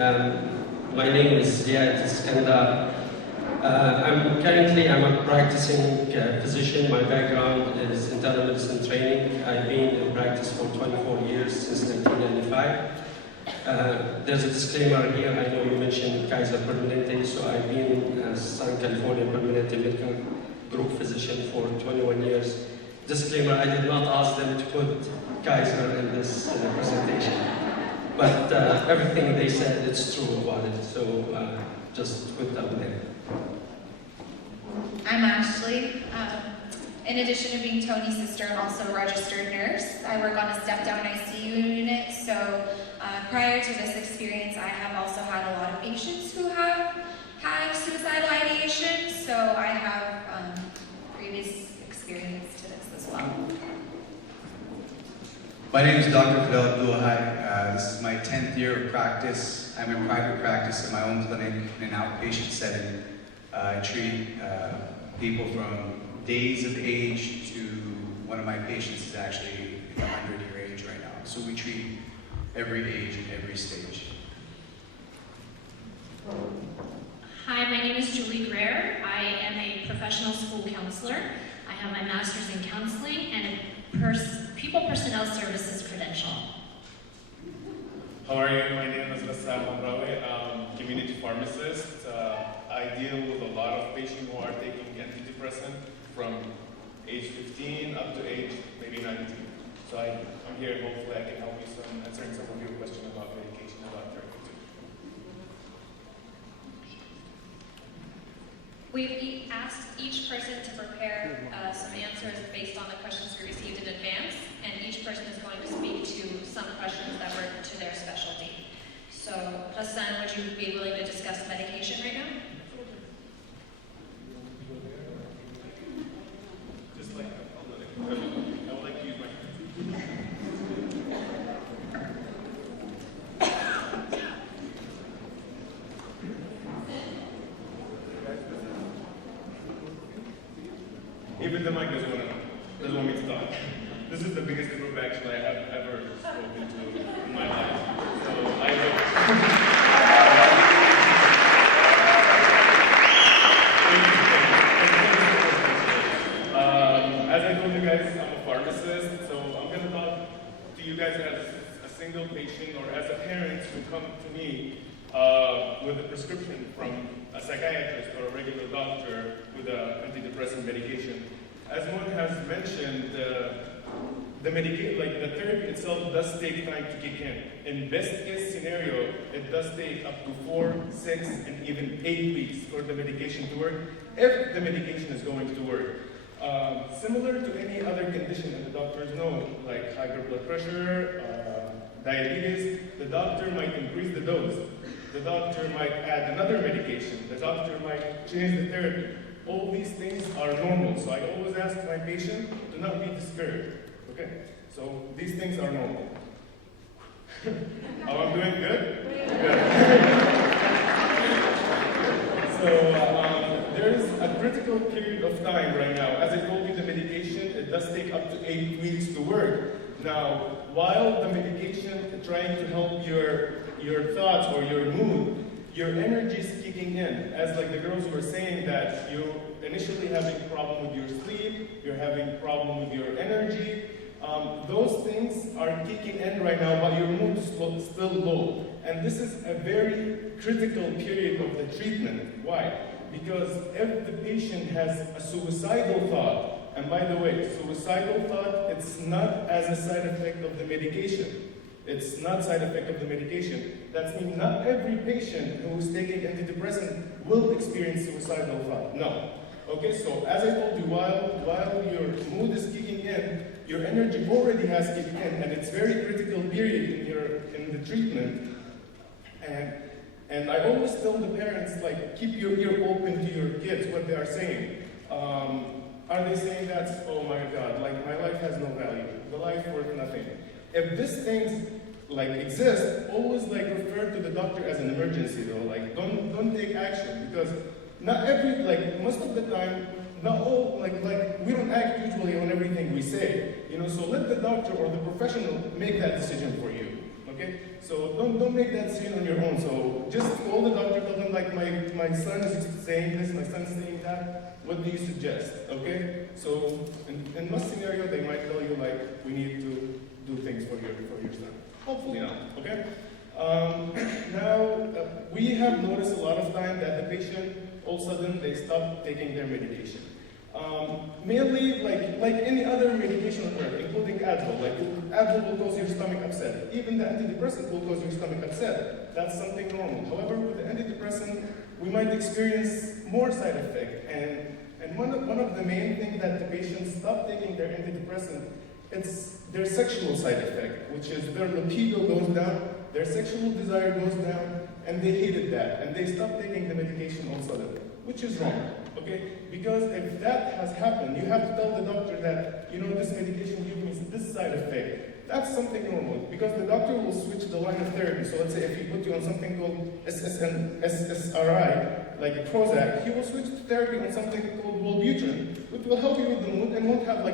My name is Ziad Eskandar. I'm a practicing physician. My background is internal medicine training. I've been in practice for 24 years, since 1995. There's a disclaimer here. I know you mentioned Kaiser Permanente, so I've been a Southern California Permanente medical group physician for 21 years. Disclaimer, I did not ask them to put Kaiser in this presentation. But everything they said, it's true about it, so just put that there. I'm Ashley. In addition to being Tony's sister, I'm also a registered nurse. I work on a step-down ICU unit, so prior to this experience, I have also had a lot of patients who have had suicidal ideation, so I have previous experience to this as well. My name is Dr. Fadel Abdulhai. This is my 10th year of practice. I'm in private practice in my own clinic in an outpatient setting. I treat people from days of age to one of my patients is actually in the 100-year age right now. So we treat every age and every stage. Hi, my name is Julie Grair. I am a professional school counselor. I have my master's in counseling and a people personnel services credential. How are you? My name is Ghassan Marrawi. I'm community pharmacist. I deal with a lot of patients who are taking antidepressant from age 15 up to age maybe 19. So I'm here and hopefully I can help you answering some of your questions about medication, about therapy. We've asked each person to prepare some answers based on the questions we received in advance, and each person is going to speak to some questions that were to their specialty. So, Ghassan, would you be willing to discuss medication right now? Just like that. I would like to use my Even the mic doesn't want me to talk. This is the biggest group actually I have ever spoken to in my life. So I hope. As I told you guys, I'm a pharmacist, so I'm going to talk to you guys as a single patient or as a parent who come to me with a prescription from a psychiatrist or a regular doctor with an antidepressant medication. As Mon has mentioned, the therapy itself does take time to kick in. In best case scenario, it does take up to 4, 6, and even 8 weeks for the medication to work, if the medication is going to work. Similar to any other condition that the doctors know, like high blood pressure, diabetes, the doctor might increase the dose. The doctor might add another medication. The doctor might change the therapy. All these things are normal. So I always ask my patient to not be discouraged. Okay? So these things are normal. Oh, I'm doing good? Good. So there is a critical period of time right now. As I told you, the medication, it does take up to 8 weeks to work. Now, while the medication is trying to help your thoughts or your mood, your energy is kicking in. As like the girls were saying that you're initially having a problem with your sleep, you're having a problem with your energy. Those things are kicking in right now, but your mood is still low. And this is a very critical period of the treatment. Why? Because if the patient has a suicidal thought, and by the way, suicidal thought, it's not as a side effect of the medication. It's not side effect of the medication. That means not every patient who is taking antidepressant will experience suicidal thought. No. Okay, so as I told you, while your mood is kicking in, your energy already has kicked in, and it's very critical period in the treatment. And I always tell the parents, like, keep your ear open to your kids, what they are saying. Are they saying that, oh my God, like my life has no value, the life worth nothing? If these things like exist, always like refer to the doctor as an emergency though. Like don't take action, because not every, like most of the time, not all, like we don't act usually on everything we say. So let the doctor or the professional make that decision for you. Okay? So don't make that scene on your own. So just call the doctor, tell them like my son is saying this, my son is saying that. What do you suggest? Okay? So in most scenario, they might tell you like we need to do things for your son. Hopefully not. Okay? Now we have noticed a lot of time that the patient all of a sudden they stop taking their medication. Mainly, like any other medication on earth, including Advil. Like Advil will cause your stomach upset. Even the antidepressant will cause your stomach upset. That's something normal. However, with the antidepressant, we might experience more side effect. And one of the main things that the patients stop taking their antidepressant, it's their sexual side effect, which is their libido goes down, their sexual desire goes down, and they hated that, and they stop taking the medication all of a sudden, which is wrong. Okay? Because if that has happened, you have to tell the doctor that, you know, this medication gives me this side effect. That's something normal, because the doctor will switch the line of therapy. So let's say if he put you on something called SSRI, like Prozac, he will switch to therapy on something called Wellbutrin, which will help you with the mood and won't have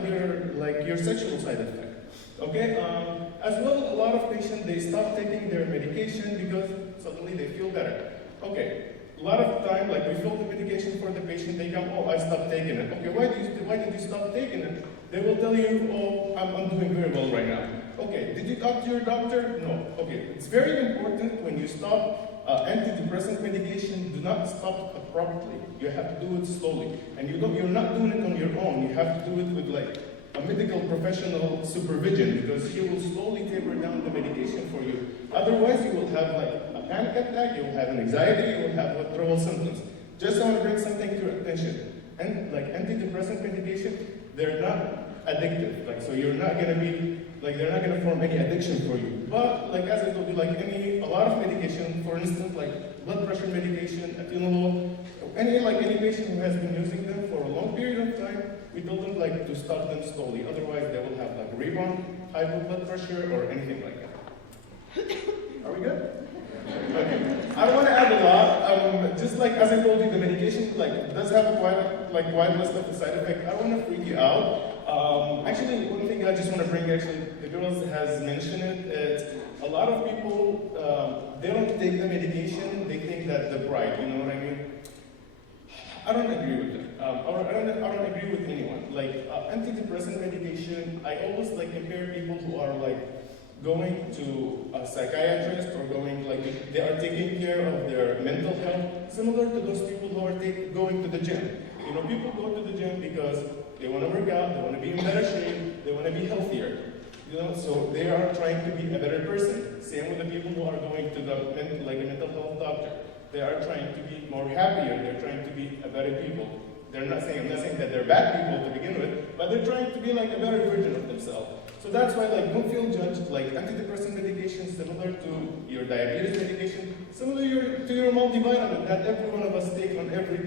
your sexual side effect. Okay? As well, a lot of patients, they stop taking their medication because suddenly they feel better. Okay. A lot of time, like we fill the medication for the patient, they come, oh, I stopped taking it. Okay, why did you stop taking it? They will tell you, oh, I'm doing very well right now. Okay, did you talk to your doctor? No. Okay, it's very important when you stop antidepressant medication, do not stop abruptly. You have to do it slowly. And you're not doing it on your own. You have to do it with like a medical professional supervision, because he will slowly taper down the medication for you. Otherwise, you will have like a panic attack, you will have an anxiety, you will have withdrawal symptoms. Just want to bring something to your attention. And like antidepressant medication, they're not addictive. Like, so you're not gonna be, like they're not gonna form any addiction for you. But like as I told you, like a lot of medication, for instance, like blood pressure medication, atenolol, any patient who has been using them for a long period of time, we tell them like to start them slowly. Otherwise, they will have like rebound, high blood pressure, or anything like that. Are we good? Okay. I don't want to add a lot. Just like as I told you, the medication does have a wide list of the side effects. I don't want to freak you out. Actually, one thing I just want to bring, the girls has mentioned it. It's a lot of people they don't take the medication. They think that they're bright. You know what I mean? I don't agree with them. I don't agree with anyone. Like antidepressant medication, I always compare people who are going to a psychiatrist or they are taking care of their mental health, similar to those people who are going to the gym. You know, people go to the gym because they want to work out, they want to be in better shape, they want to be healthier. You know, so they are trying to be a better person. Same with the people who are going to a mental health doctor. They are trying to be more happier, they're trying to be a better people. I'm not saying that they're bad people to begin with, but they're trying to be like a better version of themselves. So that's why don't feel judged. Like antidepressant medication, similar to your diabetes medication, similar to your multivitamin that every one of us take on every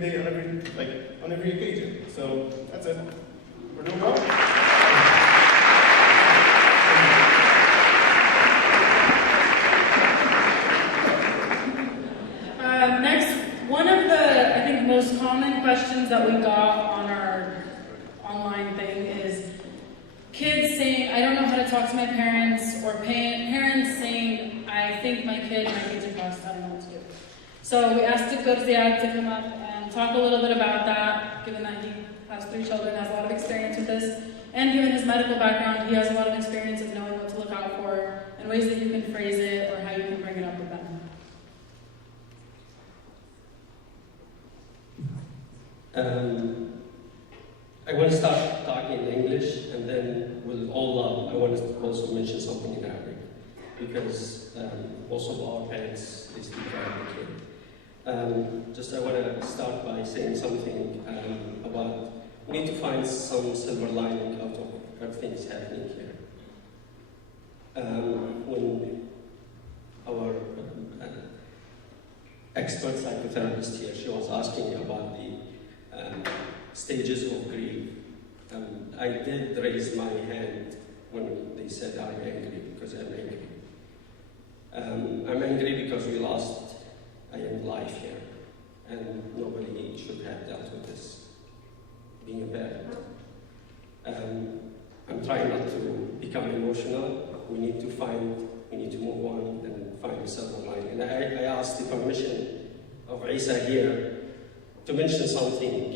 day, on every occasion. So that's it. We're doing well. Most common questions that we got on our online thing is kids saying, I don't know how to talk to my parents, or parents saying, I think my kid might be depressed, I don't know what to do. So we asked Ziad to come up and talk a little bit about that, given that he has 3 children, has a lot of experience with this, and given his medical background, he has a lot of experience of knowing what to look out for, and ways that you can phrase it, or how you can bring it up with them. I want to start talking in English, and then with all love, I want to also mention something in Arabic, because most of our parents, they speak Arabic here. Just I want to start by saying something about, we need to find some silver lining out of everything that's happening here. When our expert psychotherapist here, she was asking about the stages of grief. I did raise my hand when they said I'm angry, because I'm angry. I'm angry because we lost a young life here, and nobody should have dealt with this, being a parent. I'm trying not to become emotional. We need to find we need to move on and find a silver lining. And I asked the permission of Isa here to mention something,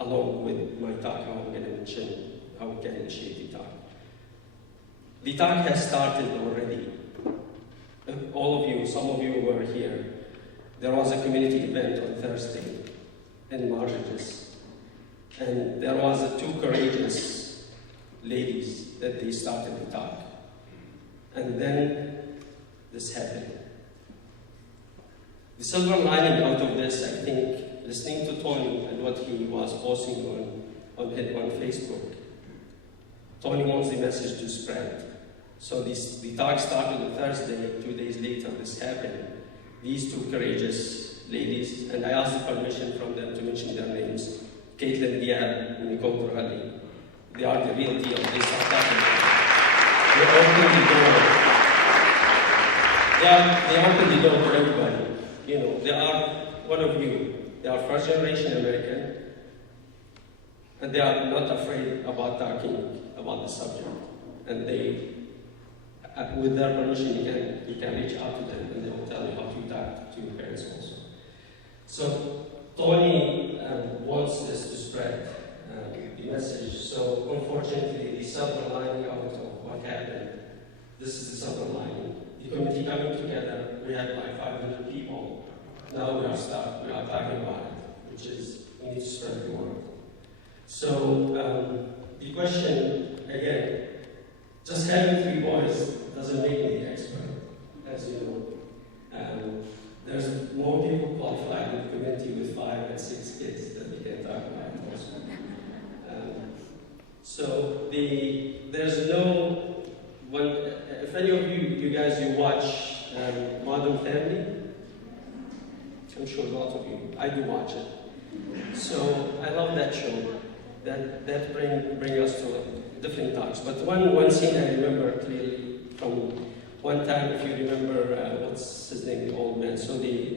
along with my talk, how I'm going to mention, how we can initiate the talk. The talk has started already. All of you, some of you were here. There was a community event on Thursday in Marrawi, and there was two courageous ladies that they started the talk. And then this happened. The silver lining out of this, I think, listening to Tony and what he was posting on Facebook, Tony wants the message to spread. So the talk started on Thursday, 2 days later this happened. These two courageous ladies, and I asked the permission from them to mention their names, Caitlin Diab and Nicole Corrali. They are the real deal. They South African. They opened the door. They opened the door for everybody. They are one of you. They are first generation American, and they are not afraid about talking about the subject. And they, with their permission, you can reach out to them, and they will tell you how to talk to your parents also. So Tony wants this to spread the message. So unfortunately, the silver lining out of what happened, this is the silver lining. The community coming together, we had like 500 people. Now we are talking about it, which is we need to spread the word. So the question, again, just having 3 boys doesn't make me the expert, as you know. There's more people qualified in the community with 5 and 6 kids that we can talk about also. So there's no one. If any of you guys watch Modern Family, I'm sure a lot of you. I do watch it. So I love that show. That bring us to different talks. But one scene I remember clearly from one time, if you remember, what's his name, the old man. So the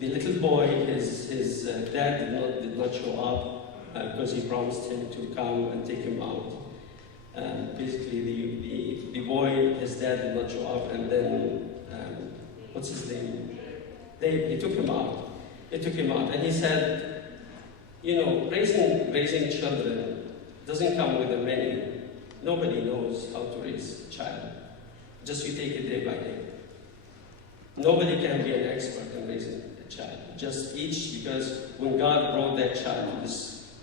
little boy, his dad did not show up because he promised him to come and take him out. Basically, the boy, his dad did not show up, and then what's his name? He took him out. And he said, raising children doesn't come with a menu. Nobody knows how to raise a child. Just you take it day by day. Nobody can be an expert in raising a child. Just each, because when God brought that child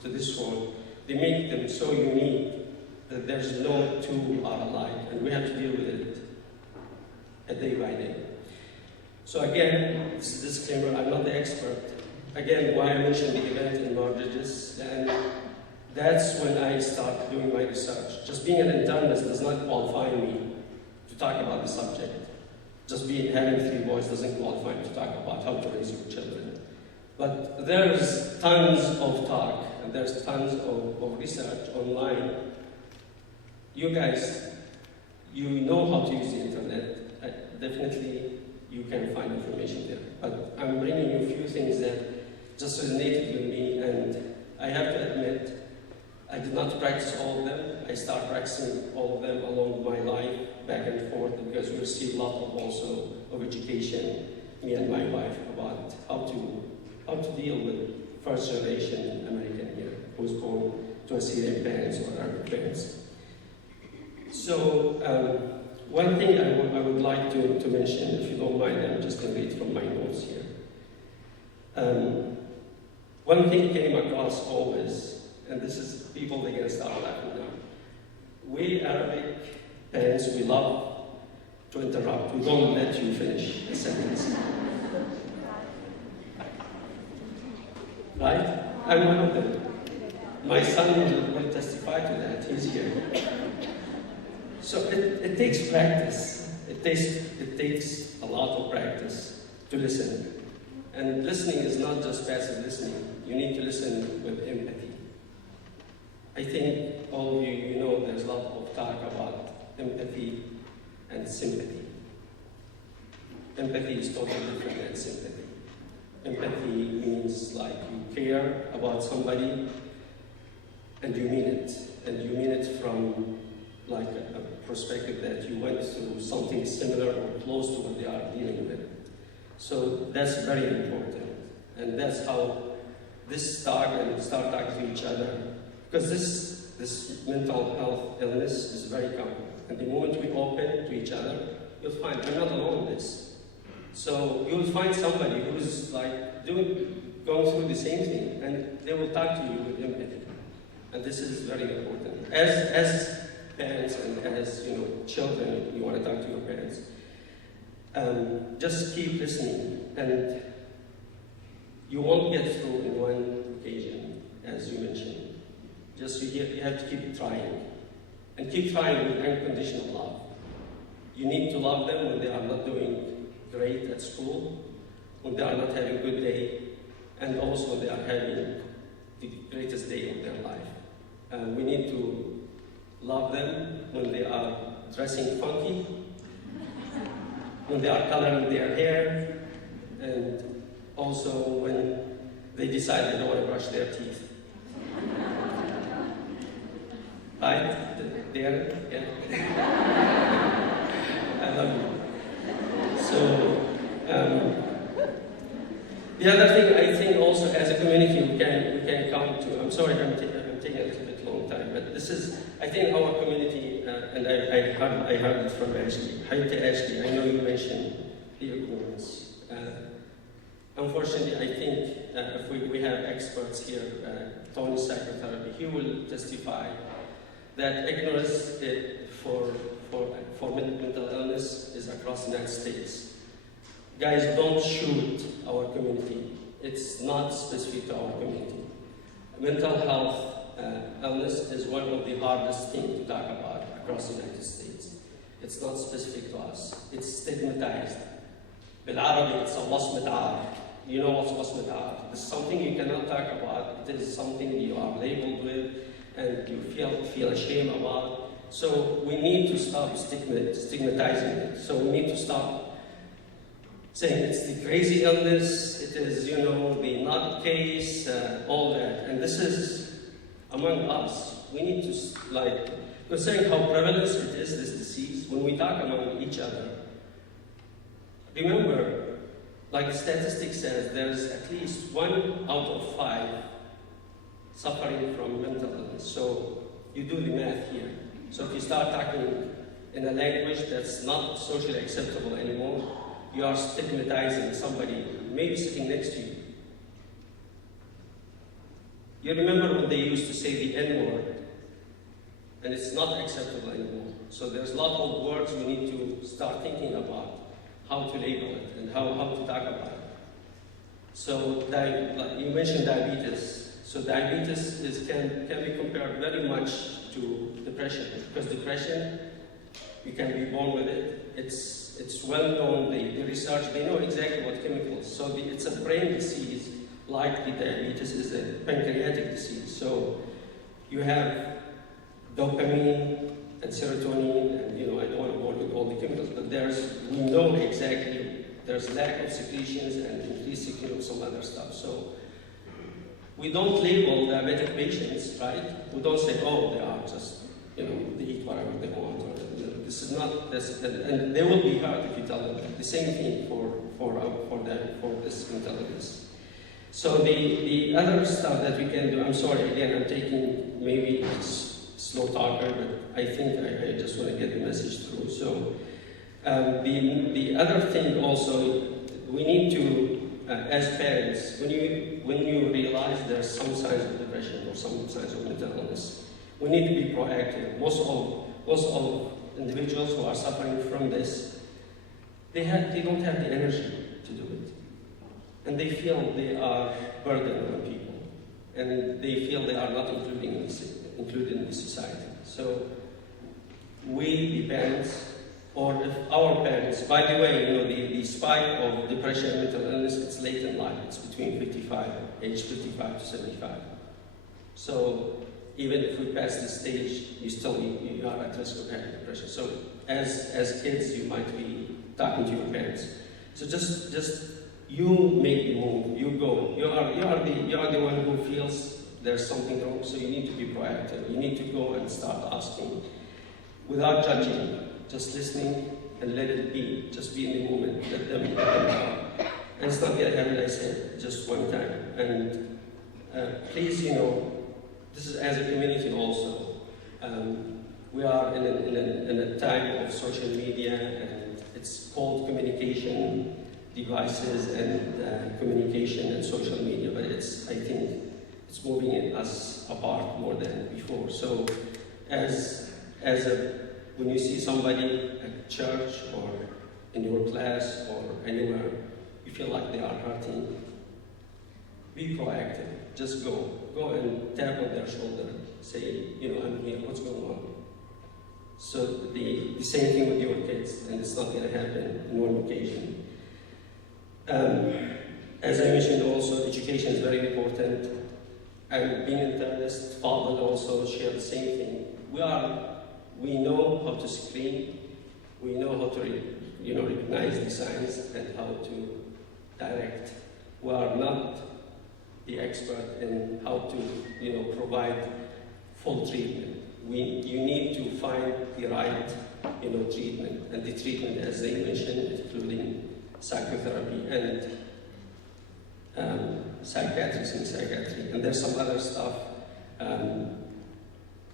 to this world, they make them so unique that there's no two are alike, and we have to deal with it a day by day. So again, this is a disclaimer, I'm not the expert. Again, why I mentioned the event in Marrawi, and that's when I started doing my research. Just being an internist does not qualify me to talk about the subject. Just having 3 boys doesn't qualify me to talk about how to raise your children. But there's tons of talk, and there's tons of research online. You guys, you know how to use the internet. Definitely, you can find information there. But I'm bringing you a few things that just resonated with me, and I have to admit, I did not practice all of them. I started practicing all of them along my life, back and forth, because we received a lot of education, me and my wife, about how to deal with first generation American here, who's born to Assyrian parents or Arab parents. So one thing I would like to mention, if you don't mind, I'm just going to read from my notes here. One thing came across always, and this is people, they're going to start laughing now. We Arabic parents, we love to interrupt. We don't let you finish a sentence. Right? I'm one of them. My son will testify to that. He's here. So it takes practice. It takes a lot of practice to listen. And listening is not just passive listening. You need to listen with empathy. I think all of you know there's a lot of talk about empathy and sympathy. Empathy is totally different than sympathy. Empathy means like you care about somebody and you mean it. And you mean it from like a perspective that you went through something similar or close to what they are dealing with. So that's very important. And that's how this start talking to each other. Because this mental health illness is very common. And the moment we open to each other, you'll find I'm not alone in this. So you'll find somebody who's like going through the same thing, and they will talk to you with empathy. And this is very important. As parents and as children, you want to talk to your parents. Just keep listening, and you won't get through in one occasion, as you mentioned. Just you have to keep trying, and keep trying with unconditional love. You need to love them when they are not doing great at school, when they are not having a good day, and also they are having the greatest day of their life. We need to love them when they are dressing funky, when they are coloring their hair, and also when they decide they don't want to brush their teeth. Right? There? Yeah. I love you. So, the other thing I think also as a community we can come to, I'm sorry I'm taking a little bit long time, but this is, I think our community, and I heard it from Ashley. Ashley, I know you mentioned the ignorance. Unfortunately, I think if we have experts here, Tony psychotherapy, he will testify that ignorance for mental illness is across the United States. Guys, don't shoot our community. It's not specific to our community. Mental health illness is one of the hardest things to talk about across the United States. It's not specific to us. It's stigmatized. بالعربي, it's a وصمة عار. You know what's وصمة عار? It's something you cannot talk about. It is something you are labeled with and you feel ashamed about. So we need to stop stigmatizing it. So we need to stop saying it's the crazy illness, it is, the not case, all that. And this is among us. We need to, we're saying how prevalent it is, this disease, when we talk among each other. Remember, like the statistic says, there's at least 1 out of 5 suffering from mental illness. So you do the math here. So if you start talking in a language that's not socially acceptable anymore, you are stigmatizing somebody maybe sitting next to you. You remember when they used to say the N-word, and it's not acceptable anymore. So there's a lot of words we need to start thinking about how to label it and how to talk about it. So you mentioned diabetes. So diabetes can be compared very much to depression, because depression, you can be born with it. It's well known, the research, they know exactly what chemicals. So it's a brain disease, like the diabetes is a pancreatic disease. So you have dopamine and serotonin, and I don't want to bore with all the chemicals, but we know exactly, there's lack of secretions and increased secretion of some other stuff. So we don't label diabetic patients, right? We don't say, oh, they are just, they eat whatever they want. Or, this is not this, and they will be hurt if you tell them that. The same thing for this mental illness. So the other stuff that we can do, I'm sorry, again, I'm taking maybe slow talker, but I think I just want to get the message through. So the other thing also, we need to, as parents, when you realize there's some signs of depression or some signs of mental illness, we need to be proactive. Most of individuals who are suffering from this, they don't have the energy to do it. And they feel they are burdened on people. And they feel they are not included in the society. So we, the parents, or if our parents, by the way, the spike of depression and mental illness, it's late in life. It's between age 55 to 75. So even if we pass this stage, you are at risk of having depression. So as kids, you might be talking to your parents. So just you make the move. You go. You are the one who feels there's something wrong. So you need to be proactive. You need to go and start asking without judging, just listening and let it be. Just be in the moment. Let them come. And it's not gonna happen, I said, just one time. And please, this is as a community also. We are in a time of social media, and it's called communication devices and communication and social media, but I think it's moving us apart more than before. So when you see somebody at church or in your class or anywhere, you feel like they are hurting, be proactive. Just go and tap on their shoulder, say, I'm here, what's going on? So the same thing with your kids, and it's not going to happen in one occasion. As I mentioned also, education is very important. And being internist, Fadel also shared the same thing. We know how to screen, we know how to recognize the signs and how to direct. We are not the expert in how to provide full treatment. You need to find the right treatment, and the treatment, as they mentioned, including psychotherapy and psychiatrists and psychiatry. And there's some other stuff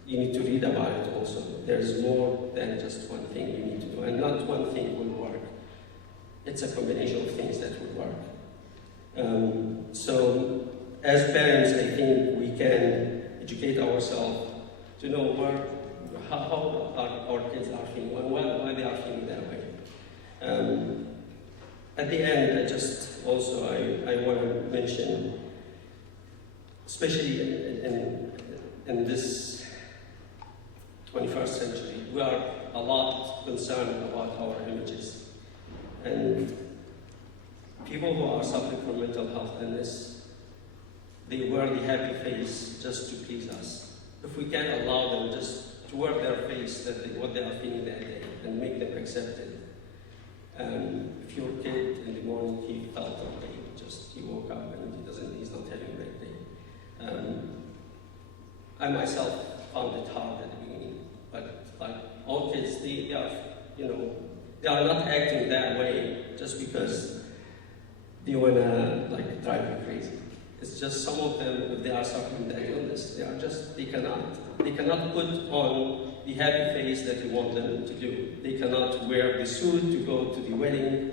you need to read about it also. There's more than just one thing you need to do, and not one thing will work. It's a combination of things that will work. So as parents, I think we can educate ourselves to know how our kids are feeling, why they are feeling that way. At the end, I want to mention, especially in this 21st century, we are a lot concerned about our images. And people who are suffering from mental health illness, they wear the happy face just to please us. If we can allow them just to wear their face, what they are feeling that day, and make them accept it. If your kid in the morning, he felt okay, he woke up and he's not having a great day. I myself found it hard at the beginning, but like all kids, they are not acting that way just because they wanna drive you crazy. It's just some of them, if they are suffering that illness, they cannot put on the happy face that you want them to do. They cannot wear the suit to go to the wedding.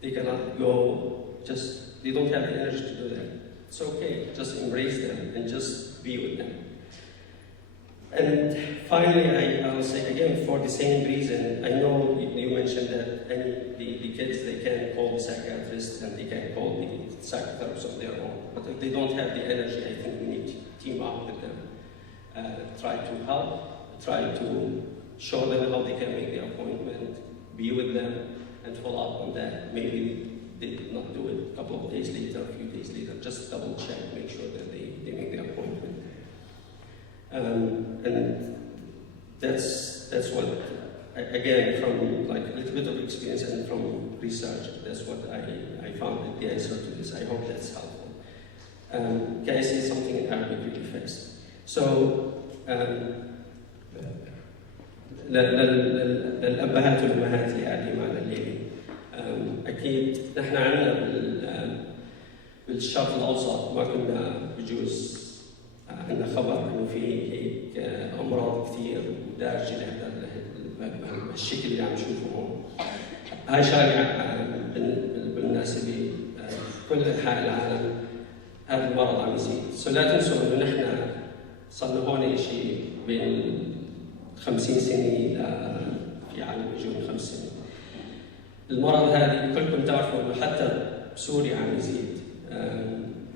They cannot they don't have the energy to do that. It's okay, just embrace them and just be with them. And finally, I will say again, for the same reason, I know you mentioned that the kids, they can call the psychiatrist and they can call the psychotherapists of their own. But if they don't have the energy, I think we need to team up with them. Try to help, try to show them how they can make the appointment, be with them, and follow up on that. Maybe they did not do it a couple of days later, a few days later, just double check, make sure that they make the appointment. And that's what, again, from a little bit of experience and from research, that's what I found the answer to this. I hope that's helpful. Can I say something in Arabic really fast? So, للأبهات والأمهات اللي قاعدين معنا الليلة، أكيد نحن عندنا بالشرق الأوسط ما كنا بجوز عندنا خبر إنه في هيك أمراض كثير دارجة بهالشكل اللي عم نشوفه هون. هاي شائعة بالمناسبة كل أنحاء العالم، هذا المرض عم يزيد. لا تنسوا إنه نحن صرنا هون شيء بين 50 سنة في عالم يجون 5 سنين. المرض هذا كلكم تعرفوا إنه حتى بسوريا عم يزيد.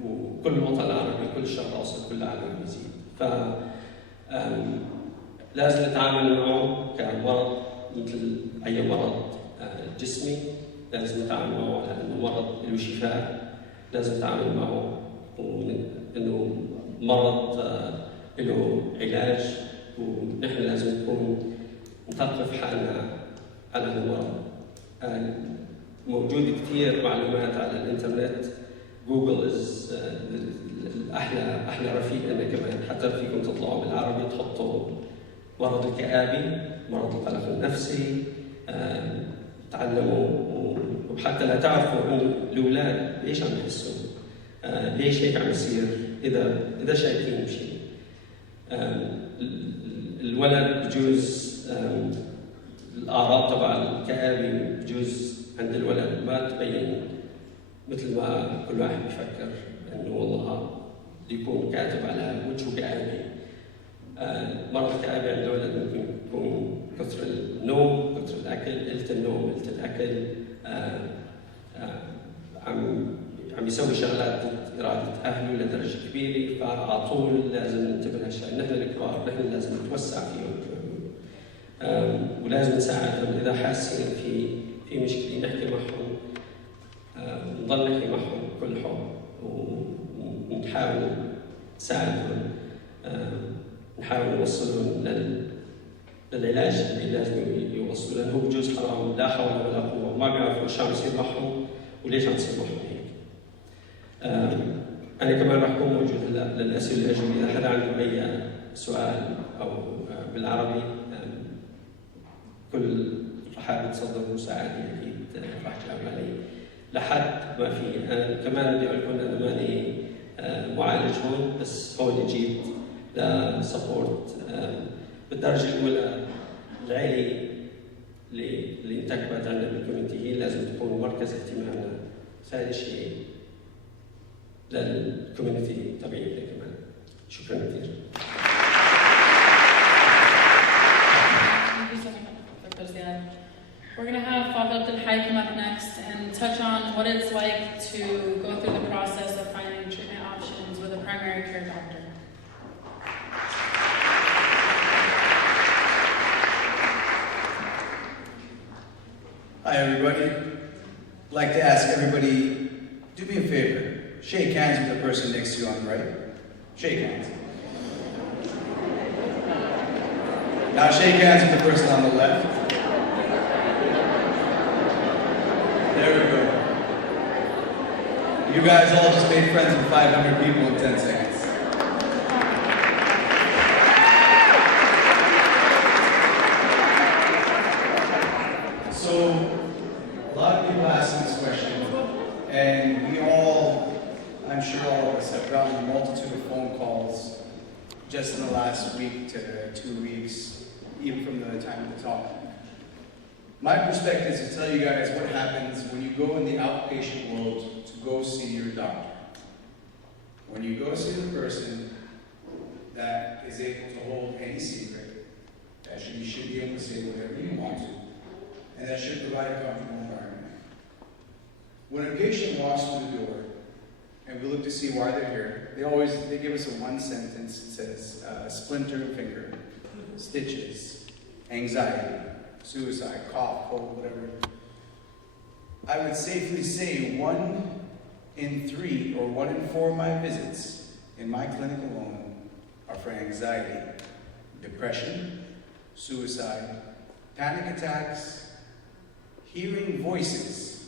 وكل الوطن العربي، كل الشرق الاوسط، كل العالم يزيد. ف لازم نتعامل معه كمرض مثل اي مرض جسمي، لازم نتعامل معه على انه مرض له شفاء، لازم نتعامل معه انه مرض له علاج، ونحن لازم نكون نثقف حالنا على المرض. موجود كثير معلومات على الانترنت. جوجل احلى رفيق لنا كمان، حتى فيكم تطلعوا بالعربي تحطوا مرض الكآبة، مرض القلق النفسي. تعلموا وحتى لا تعرفوا إنه الأولاد ليش عم يحسوا، ليش هيك عم يصير إذا شايفين شيء. الولد بجوز الأعراض تبع الكآبة بجوز عند الولد ما تبين مثل ما كل واحد بيفكر إنه والله يكون كاتب على وجهه كآبة. مرض الكآبة عند الولد ممكن يكون كثر النوم، كثر الأكل، قلة النوم، قلة الأكل، عم يسوي شغلات ضد إرادة أهله لدرجة كبيرة، فعلى طول لازم ننتبه لهالشيء. نحن الكبار نحن لازم نتوسع فيهم ولازم نساعدهم إذا حاسين في مشكلة، نحكي معهم، نضل نحكي معهم بكل حب ونحاول نساعدهم، نحاول نوصلهم للعلاج اللي لازم يوصلوا، لأنه بجوز حرام لا حول ولا قوة، ما بيعرفوا شو عم يصير معهم وليش عم يصير معهم هيك. أنا كمان رح أكون موجود هلا للأسئلة الأجوبة، إذا حدا عنده أي سؤال أو بالعربي كل رح تصدر مساعدة أكيد رح تجاوب عليه لحد ما في. أنا كمان بدي أقول لكم أنا ماني معالج هون، بس هون جيت لسبورت بالدرجة الأولى. العائلة اللي انتكبت عندنا بالكوميونتي هي لازم تكون مركز اهتمامنا، ثاني شيء للكوميونتي تبعيتنا كمان. شكرا كثير. Thank you so much, Dr. Ziad. We're going to have Fadel Abdulhai come up next and touch on what it's like to go through the process of finding treatment options with a primary care doctor. Hi everybody. I'd like to ask everybody, do me a favor. Shake hands with the person next to you on the right. Shake hands. Now shake hands with the person on the left. There we go. You guys all just made friends with 500 people in 10 seconds. So, a lot of people ask me this question, and we all, I'm sure all of us have gotten a multitude of phone calls just in the last week to 2 weeks, even from the time of the talk. My perspective is to tell you guys what happens when you go in the outpatient world to go see your doctor. When you go see the person that is able to hold any secret, that you should be able to say whatever you want to, and that should provide a comfortable environment. When a patient walks through the door and we look to see why they're here, they give us a one sentence. It says splintered finger, stitches, anxiety, suicide, cough, cold, whatever. I would safely say 1 in 3 or 1 in 4 of my visits in my clinic alone are for anxiety, depression, suicide, panic attacks, hearing voices,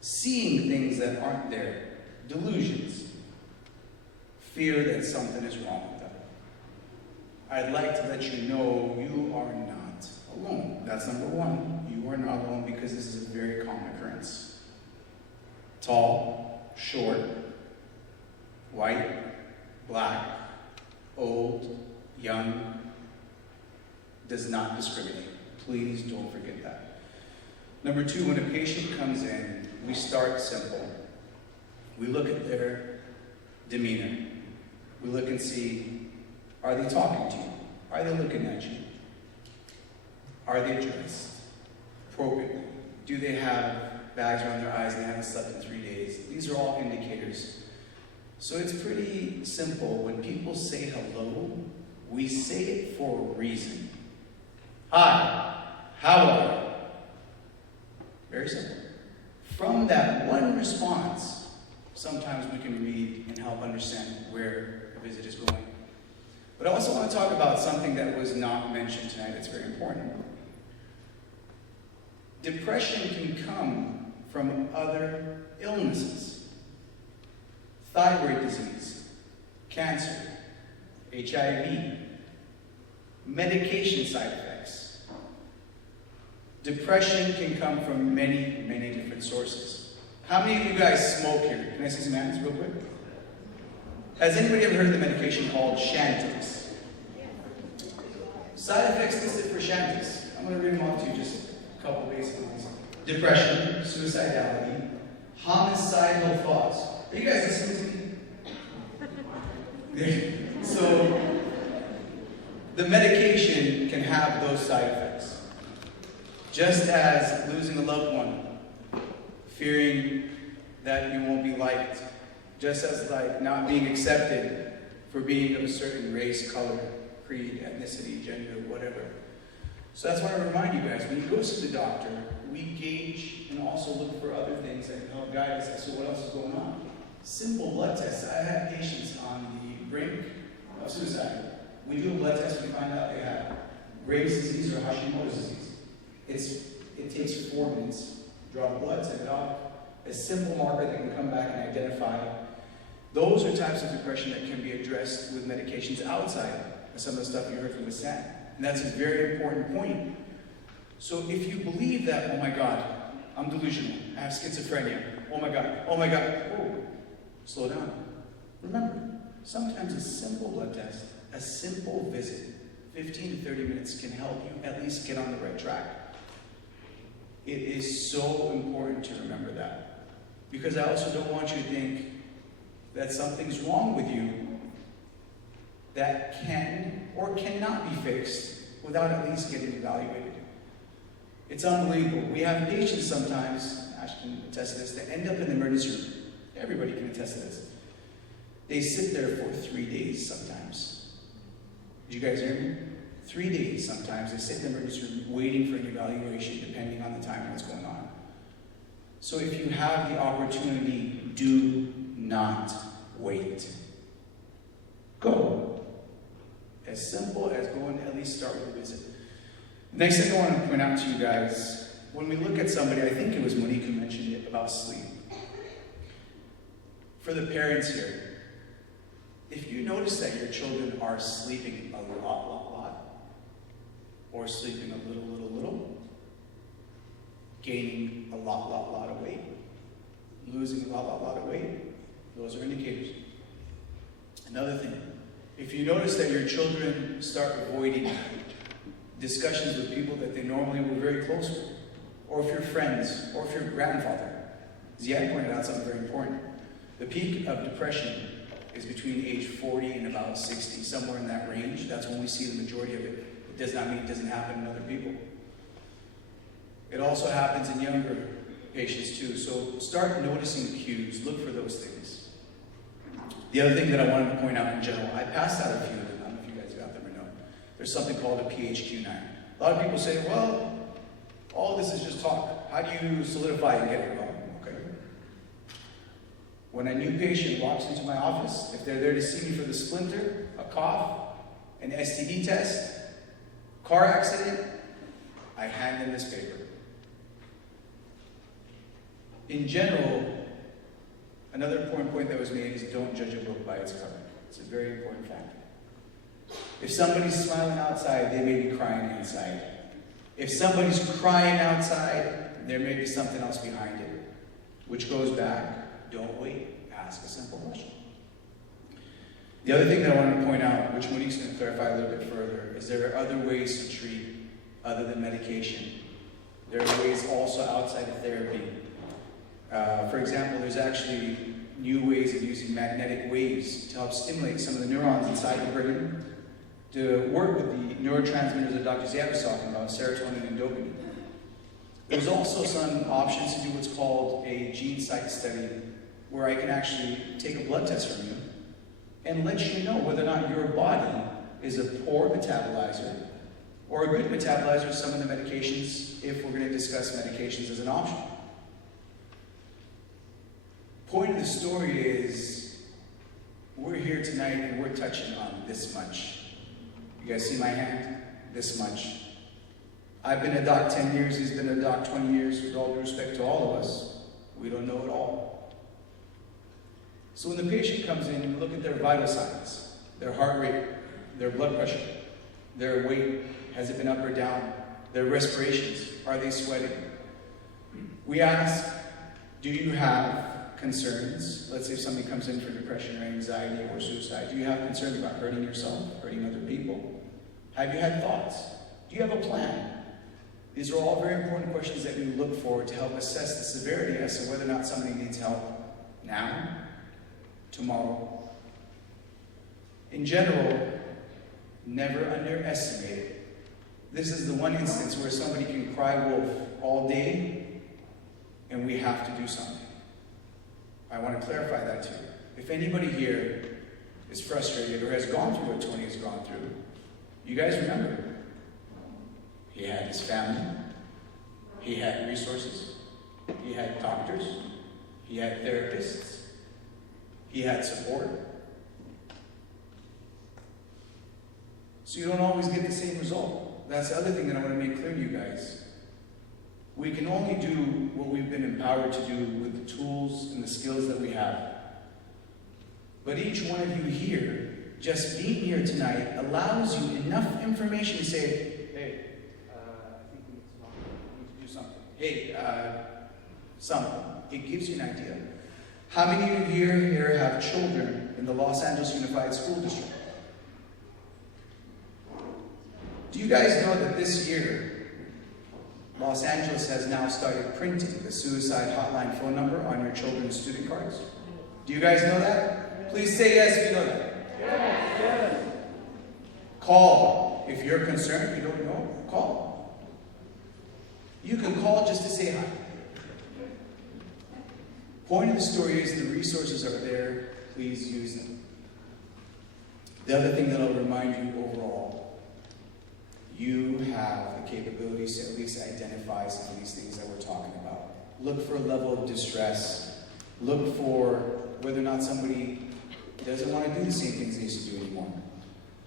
seeing things that aren't there, delusions, fear that something is wrong with them. I'd like to let you know you are not alone. That's number one. You are not alone because this is a very common occurrence. Tall, short, white, black, old, young, does not discriminate. Please don't forget that. Number two, when a patient comes in, we start simple. We look at their demeanor. We look and see, are they talking to you? Are they looking at you? Are they dressed appropriately? Do they have bags around their eyes and they haven't slept in 3 days? These are all indicators. So it's pretty simple. When people say hello, we say it for a reason. Hi, how are you? Very simple. From that one response, sometimes we can read and help understand where the visit is going. But I also want to talk about something that was not mentioned tonight that's very important. Depression can come from other illnesses. Thyroid disease, cancer, HIV, Medication side effects. Depression can come from many, many different sources. How many of you guys smoke here? Can I see some hands real quick? Has anybody ever heard of the medication called Chantix? Side effects listed for Chantix. I'm going to read them off to you, just a couple basic ones. Depression, suicidality, homicidal thoughts. Are you guys listening to me? So, the medication can have those side effects. Just as losing a loved one, fearing that you won't be liked, just as like not being accepted for being of a certain race, color, creed, ethnicity, gender, whatever. So that's why I remind you guys, when you go see the doctor, we gauge and also look for other things that can help guide us as to what else is going on. Simple blood tests. I had patients on the brink of suicide. We do a blood test, we find out they have Graves' disease or Hashimoto's disease. It takes 4 minutes, draw the blood, send it off. A simple marker that can come back and identify. Those are types of depression that can be addressed with medications outside of some of the stuff you heard from Ghassan. And that's a very important point. So if you believe that, oh my God, I'm delusional, I have schizophrenia, oh my God, oh, slow down. Remember, sometimes a simple blood test, a simple visit, 15 to 30 minutes can help you at least get on the right track. It is so important to remember that. Because I also don't want you to think that something's wrong with you that can or cannot be fixed without at least getting evaluated. It's unbelievable. We have patients sometimes, Ash can attest to this, that end up in the emergency room. Everybody can attest to this. They sit there for 3 days sometimes. Did you guys hear me? 3 days sometimes. They sit in the emergency room waiting for an evaluation depending on the time and what's going on. So if you have the opportunity, do not wait. Go. As simple as going to at least start with a visit. Next thing I want to point out to you guys, when we look at somebody, I think it was Monique who mentioned it about sleep. For the parents here, if you notice that your children are sleeping a lot, or sleeping a little, gaining a lot of weight, losing a lot of weight, those are indicators. Another thing, if you notice that your children start avoiding discussions with people that they normally were very close with, or if you're friends, or if your grandfather. Ziad pointed out something very important. The peak of depression is between age 40 and about 60, somewhere in that range. That's when we see the majority of it. It does not mean it doesn't happen in other people. It also happens in younger patients too. So start noticing cues. Look for those things. The other thing that I wanted to point out in general, I passed out a few of them. I don't know if you guys got them or no. There's something called a PHQ-9. A lot of people say, well, all this is just talk. How do you solidify and get it wrong? Okay. When a new patient walks into my office, if they're there to see me for the splinter, a cough, an STD test, car accident, I hand them this paper. In general, another important point that was made is don't judge a book by its cover. It's a very important factor. If somebody's smiling outside, they may be crying inside. If somebody's crying outside, there may be something else behind it. Which goes back, don't wait, ask a simple question. The other thing that I wanted to point out, which Monique's going to clarify a little bit further, is there are other ways to treat other than medication. There are ways also outside of therapy. For example, there's actually new ways of using magnetic waves to help stimulate some of the neurons inside the brain to work with the neurotransmitters that Dr. Ziad was talking about, serotonin and dopamine. There's also some options to do what's called a gene site study, where I can actually take a blood test from you and let you know whether or not your body is a poor metabolizer or a good metabolizer of some of the medications, if we're going to discuss medications as an option. Point of the story is, we're here tonight and we're touching on this much. You guys see my hand? This much. I've been a doc 10 years, he's been a doc 20 years, with all due respect to all of us. We don't know it all. So when the patient comes in, you look at their vital signs, their heart rate, their blood pressure. Their weight, has it been up or down? Their respirations, are they sweating? We ask, do you have concerns? Let's say if somebody comes in for depression or anxiety or suicide, do you have concerns about hurting yourself, hurting other people? Have you had thoughts? Do you have a plan? These are all very important questions that we look for to help assess the severity as to whether or not somebody needs help now, tomorrow. In general, never underestimate it. This is the one instance where somebody can cry wolf all day and we have to do something. I want to clarify that too. If anybody here is frustrated or has gone through what Tony has gone through, you guys remember, he had his family, he had resources, he had doctors, he had therapists, he had support. So you don't always get the same result. That's the other thing that I want to make clear to you guys. We can only do what we've been empowered to do with the tools and the skills that we have. But each one of you here, just being here tonight, allows you enough information to say, hey, I think we need to do something. Hey, something. It gives you an idea. How many of you here have children in the Los Angeles Unified School District? Do you guys know that this year, Los Angeles has now started printing the suicide hotline phone number on your children's student cards? Do you guys know that? Please say yes if you know that. Yes. Call. If you're concerned, you don't know, call. You can call just to say hi. Point of the story is the resources are there. Please use them. The other thing that I'll remind you overall, you have the capabilities to at least identify some of these things that we're talking about. Look for a level of distress. Look for whether or not somebody doesn't want to do the same things they used to do anymore.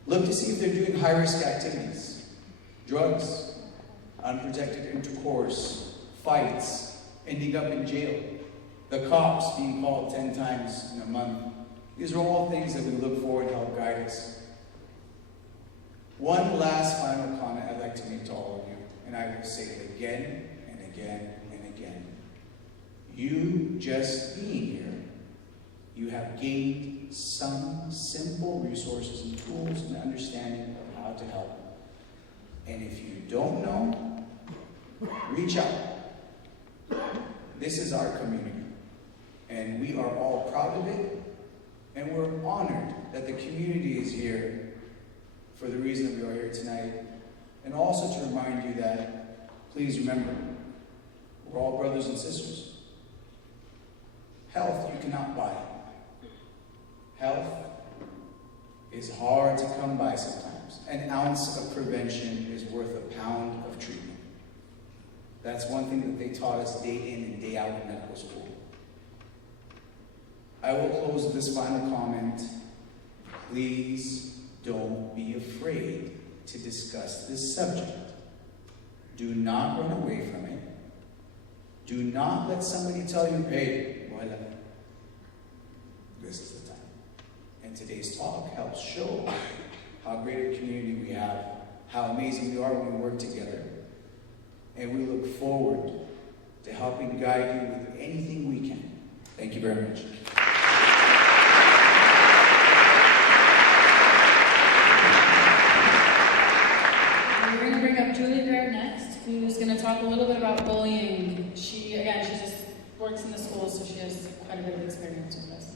Look to see if they're doing high-risk activities. Drugs, unprotected intercourse, fights, ending up in jail, the cops being called 10 times in a month. These are all things that we look for and help guide us. One last final comment I'd like to make to all of you, and I will say it again and again and again. You just being here, you have gained some simple resources and tools and understanding of how to help. And if you don't know, reach out. This is our community, and we are all proud of it, and we're honored that the community is here for the reason that we are here tonight, and also to remind you that, please remember, we're all brothers and sisters. Health you cannot buy. Health is hard to come by sometimes. An ounce of prevention is worth a pound of treatment. That's one thing that they taught us day in and day out in medical school. I will close with this final comment. Please don't be afraid to discuss this subject. Do not run away from it. Do not let somebody tell you, hey, voila, this is the time. And today's talk helps show how great a community we have, how amazing we are when we work together. And we look forward to helping guide you with anything we can. Thank you very much. Grair next, who's going to talk a little bit about bullying. She just works in the school, so she has quite a bit of experience with this.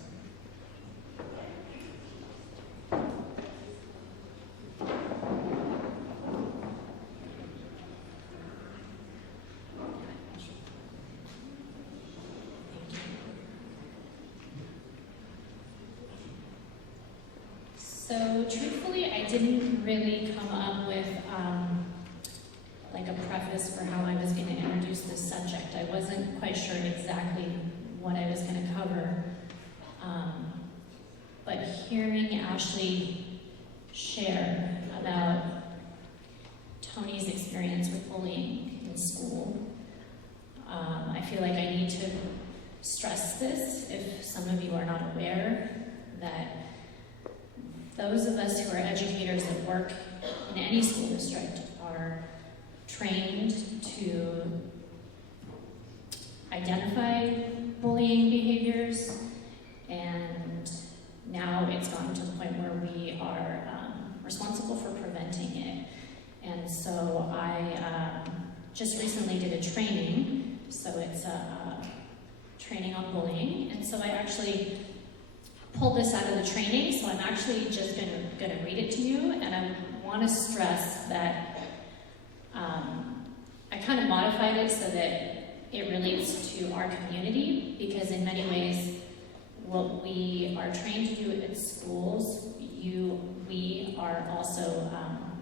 So truthfully, I didn't really come up with like a preface for how I was going to introduce this subject. I wasn't quite sure exactly what I was going to cover. But hearing Ashley share about Tony's experience with bullying in school, I feel like I need to stress this if some of you are not aware, that those of us who are educators that work in any school district are trained to identify bullying behaviors, and now it's gotten to the point where we are responsible for preventing it. And so I just recently did a training, so it's a training on bullying, and so I actually pulled this out of the training, so I'm actually just going to read it to you, and I want to stress that I kind of modified it so that it relates to our community, because in many ways, what we are trained to do at schools, we are also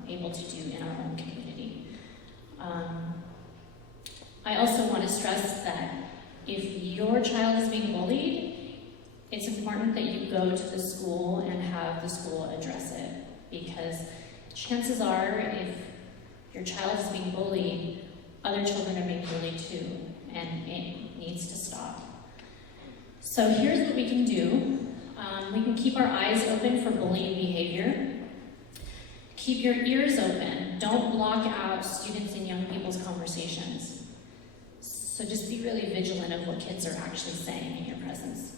able to do in our own community. I also want to stress that if your child is being bullied, it's important that you go to the school and have the school address it, because chances are, if your child is being bullied, other children are being bullied too, and it needs to stop. So here's what we can do. We can keep our eyes open for bullying behavior. Keep your ears open. Don't block out students and young people's conversations. So just be really vigilant of what kids are actually saying in your presence.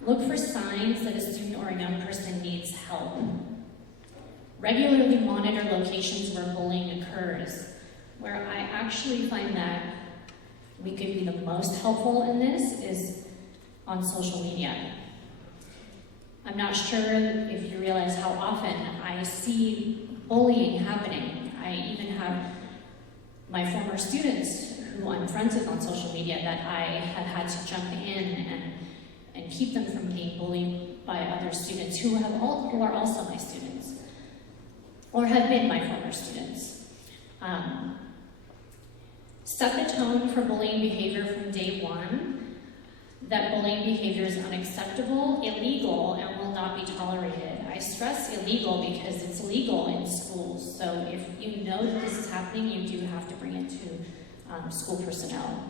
Look for signs that a student or a young person needs help. Regularly monitor locations where bullying occurs. Where I actually find that we could be the most helpful in this is on social media. I'm not sure if you realize how often I see bullying happening. I even have my former students who I'm friends with on social media that I have had to jump in and keep them from being bullied by other students who are also my students, or have been my former students. Set the tone for bullying behavior from day one, that bullying behavior is unacceptable, illegal, and will not be tolerated. I stress illegal because it's illegal in schools, so if you know that this is happening, you do have to bring it to school personnel.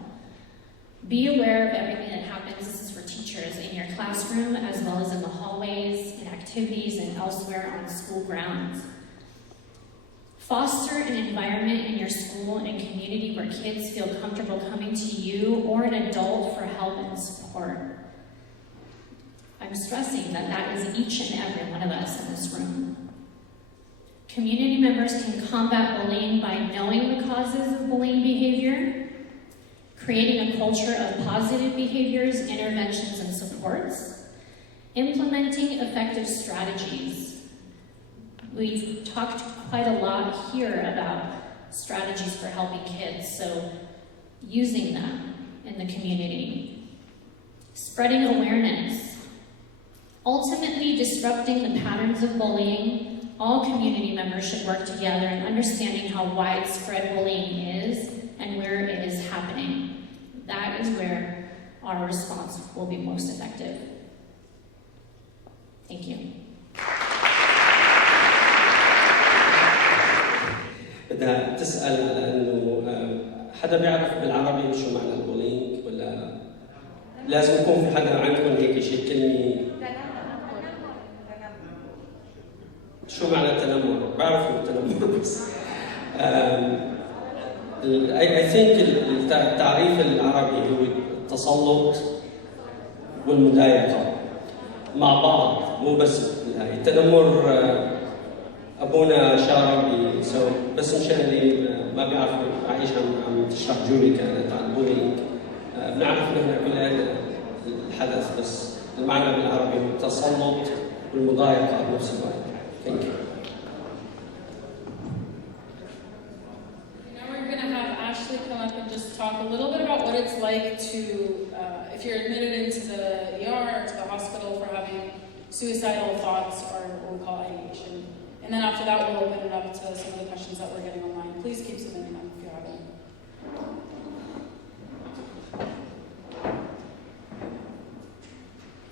Be aware of everything that happens. This is for teachers in your classroom, as well as in the hallways, in activities, and elsewhere on school grounds. Foster an environment in your school and community where kids feel comfortable coming to you or an adult for help and support. I'm stressing that that is each and every one of us in this room. Community members can combat bullying by knowing the causes of bullying behavior, creating a culture of positive behaviors, interventions, and supports, implementing effective strategies. We've talked quite a lot here about strategies for helping kids, so using them in the community. Spreading awareness. Ultimately disrupting the patterns of bullying. All community members should work together in understanding how widespread bullying is and where it is happening. That is where our response will be most effective. Thank you. بدها تسأل على إنه حدا بيعرف بالعربي شو معنى البولينج ولا لازم يكون في حدا عندكم هيك شيء كلمة شو معنى التنمر؟ بعرفوا التنمر بس I think التعريف العربي هو التسلط والمضايقة مع بعض، مو بس التنمر. أبونا شارع بيسوي بس مشان اللي ما بيعرف عايش عم تشرح جولي كانت عن البولينج. بنعرف نحن كل هذا الحدث، بس المعنى بالعربي هو التسلط والمضايقة بنفس الوقت. Thank you. Now we're going to have Ashley come up and just talk a little bit about what it's like to, if you're admitted into the ER or to the hospital for having suicidal thoughts or what we call ideation. And then after that, we'll open it up to some of the questions that we're getting online. Please keep submitting them if you have any.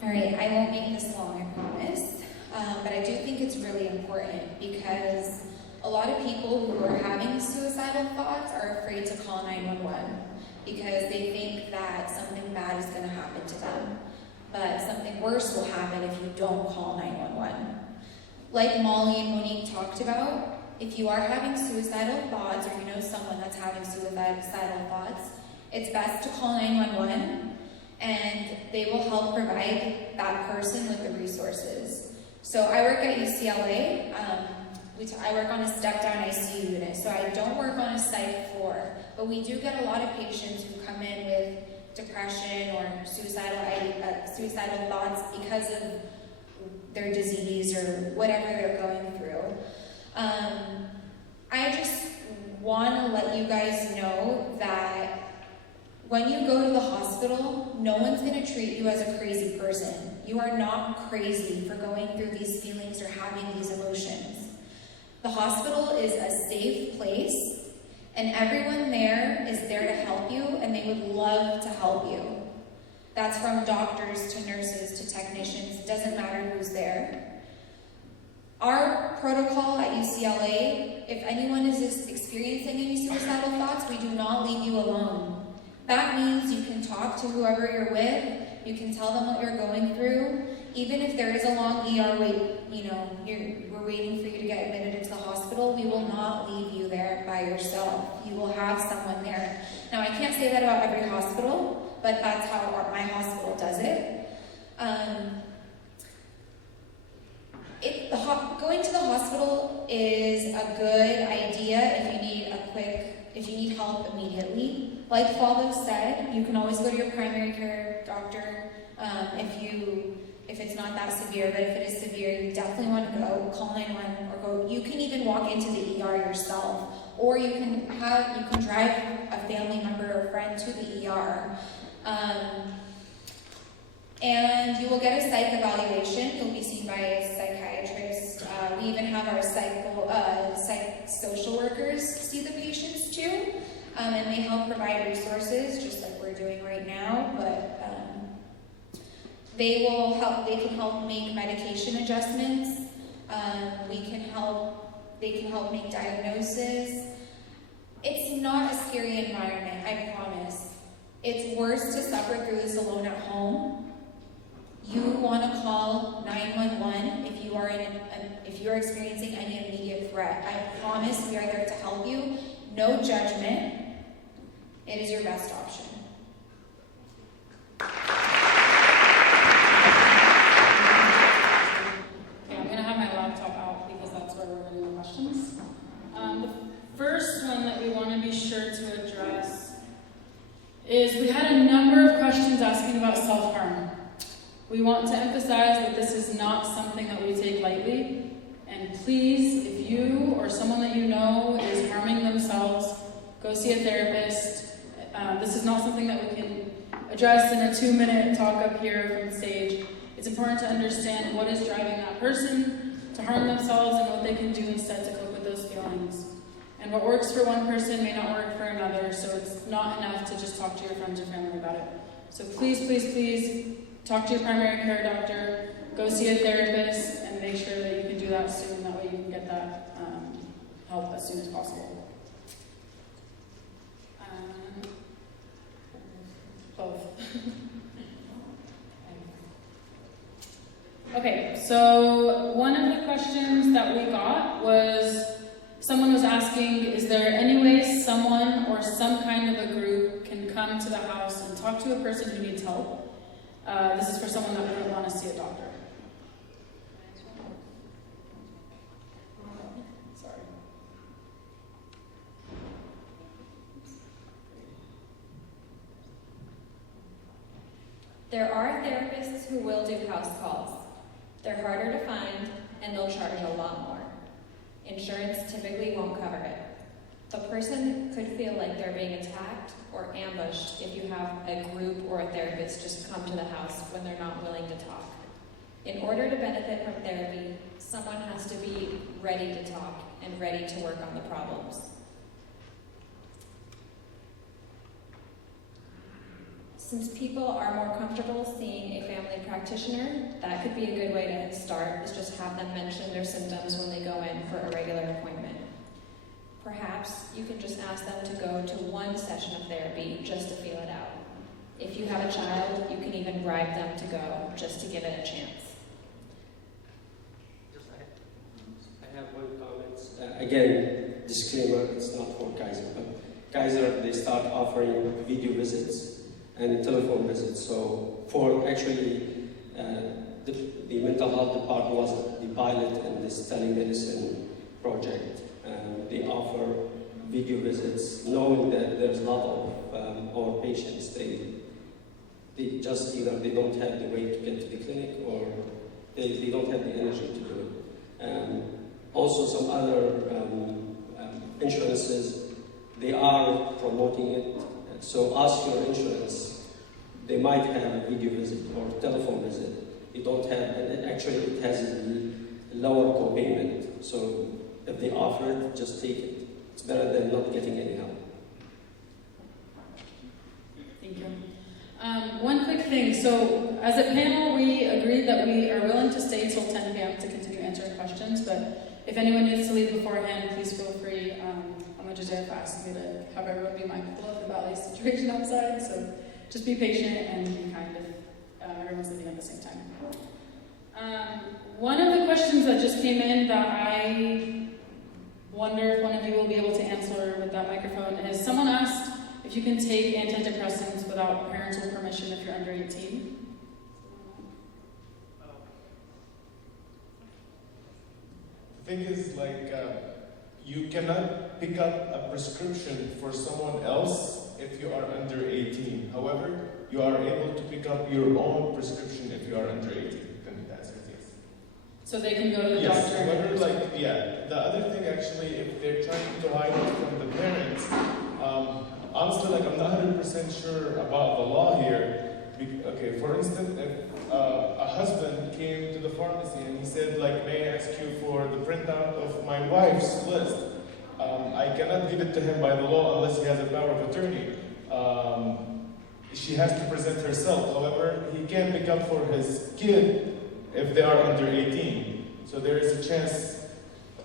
All right, I won't make this long, I promise. But I do think it's really important because a lot of people who are having suicidal thoughts are afraid to call 911 because they think that something bad is going to happen to them. But something worse will happen if you don't call 911. Like Molly and Monique talked about, if you are having suicidal thoughts, or you know someone that's having suicidal thoughts, it's best to call 911, and they will help provide that person with the resources. So I work at UCLA. I work on a step-down ICU unit, so I don't work on a psych floor, but we do get a lot of patients who come in with depression or suicidal thoughts because of their disease or whatever they're going through. I just want to let you guys know that when you go to the hospital, no one's going to treat you as a crazy person. You are not crazy for going through these feelings or having these emotions. The hospital is a safe place, and everyone there is there to help you, and they would love to help you. That's from doctors to nurses to technicians, it doesn't matter who's there. Our protocol at UCLA, if anyone is experiencing any suicidal thoughts, we do not leave you alone. That means you can talk to whoever you're with, you can tell them what you're going through. Even if there is a long ER wait, we're waiting for you to get admitted into the hospital, we will not leave you there by yourself. You will have someone there. Now, I can't say that about every hospital, but that's how my hospital does it. Going to the hospital is a good idea if you need help immediately. Like Fadel said, you can always go to your primary care doctor if it's not that severe, but if it is severe, you definitely want to go, call 911 or go. You can even walk into the ER yourself, or you can drive a family member or friend to the ER. And you will get a psych evaluation. You'll be seen by a psychiatrist. We even have our psych social workers see the patients too, and they help provide resources, just like we're doing right now. But they can help make medication adjustments. They can help make diagnoses. It's not a scary environment, I promise. It's worse to suffer through this alone at home. You want to call 911 if you are experiencing any immediate threat. I promise we are there to help you. No judgment. It is your best option. Questions. The first one that we want to be sure to address is we had a number of questions asking about self-harm. We want to emphasize that this is not something that we take lightly, and please, if you or someone that you know is harming themselves, go see a therapist. This is not something that we can address in a 2-minute talk up here from stage. It's important to understand what is driving that person to harm themselves and what they can do instead to cope with those feelings. And what works for one person may not work for another, so it's not enough to just talk to your friends or family about it. So please, please, please talk to your primary care doctor, go see a therapist, and make sure that you can do that soon. That way you can get that help as soon as possible. Both. Okay, so one of the questions that we got was, someone was asking, is there any way someone or some kind of a group can come to the house and talk to a person who needs help? This is for someone that wouldn't want to see a doctor. Sorry. There are therapists who will do house calls. They're harder to find, and they'll charge a lot more. Insurance typically won't cover it. A person could feel like they're being attacked or ambushed if you have a group or a therapist just come to the house when they're not willing to talk. In order to benefit from therapy, someone has to be ready to talk and ready to work on the problems. Since people are more comfortable seeing a family practitioner, that could be a good way to start, is just have them mention their symptoms when they go in for a regular appointment. Perhaps you can just ask them to go to one session of therapy just to feel it out. If you have a child, you can even bribe them to go just to give it a chance. again, disclaimer, it's not for Kaiser, but Kaiser, they start offering video visits and telephone visits. So for actually, the mental health department was the pilot in this telemedicine project. They offer video visits, knowing that there's a lot of our patients, they just either they don't have the way to get to the clinic or they don't have the energy to do it. Also, some other insurances, they are promoting it. So ask your insurance. They might have a video visit or telephone visit. You don't have, and actually it has a lower co-payment. So if they offer it, just take it. It's better than not getting any help. Thank you. One quick thing. So as a panel, we agreed that we are willing to stay till 10 p.m. to continue answering questions, but if anyone needs to leave beforehand, please feel free. I'm a Jazeera asked me to have everyone be mindful of the ballet situation outside, so just be patient and be kind if everyone's leaving at the same time. One of the questions that just came in that I wonder if one of you will be able to answer with that microphone is, someone asked if you can take antidepressants without parental permission if you're under 18. The thing is, you cannot pick up a prescription for someone else if you are under 18. However, you are able to pick up your own prescription if you are under 18. Then the answer is yes. So they can go to the Yes, doctor. however, the other thing actually, if they're trying to hide it from the parents, honestly, I'm not 100% sure about the law here. Okay, for instance, if a husband came to the pharmacy and he said, may I ask you for the printout of my wife's list? I cannot give it to him by the law unless he has a power of attorney. She has to present herself. However, he can pick up for his kid if they are under 18. So there is a chance,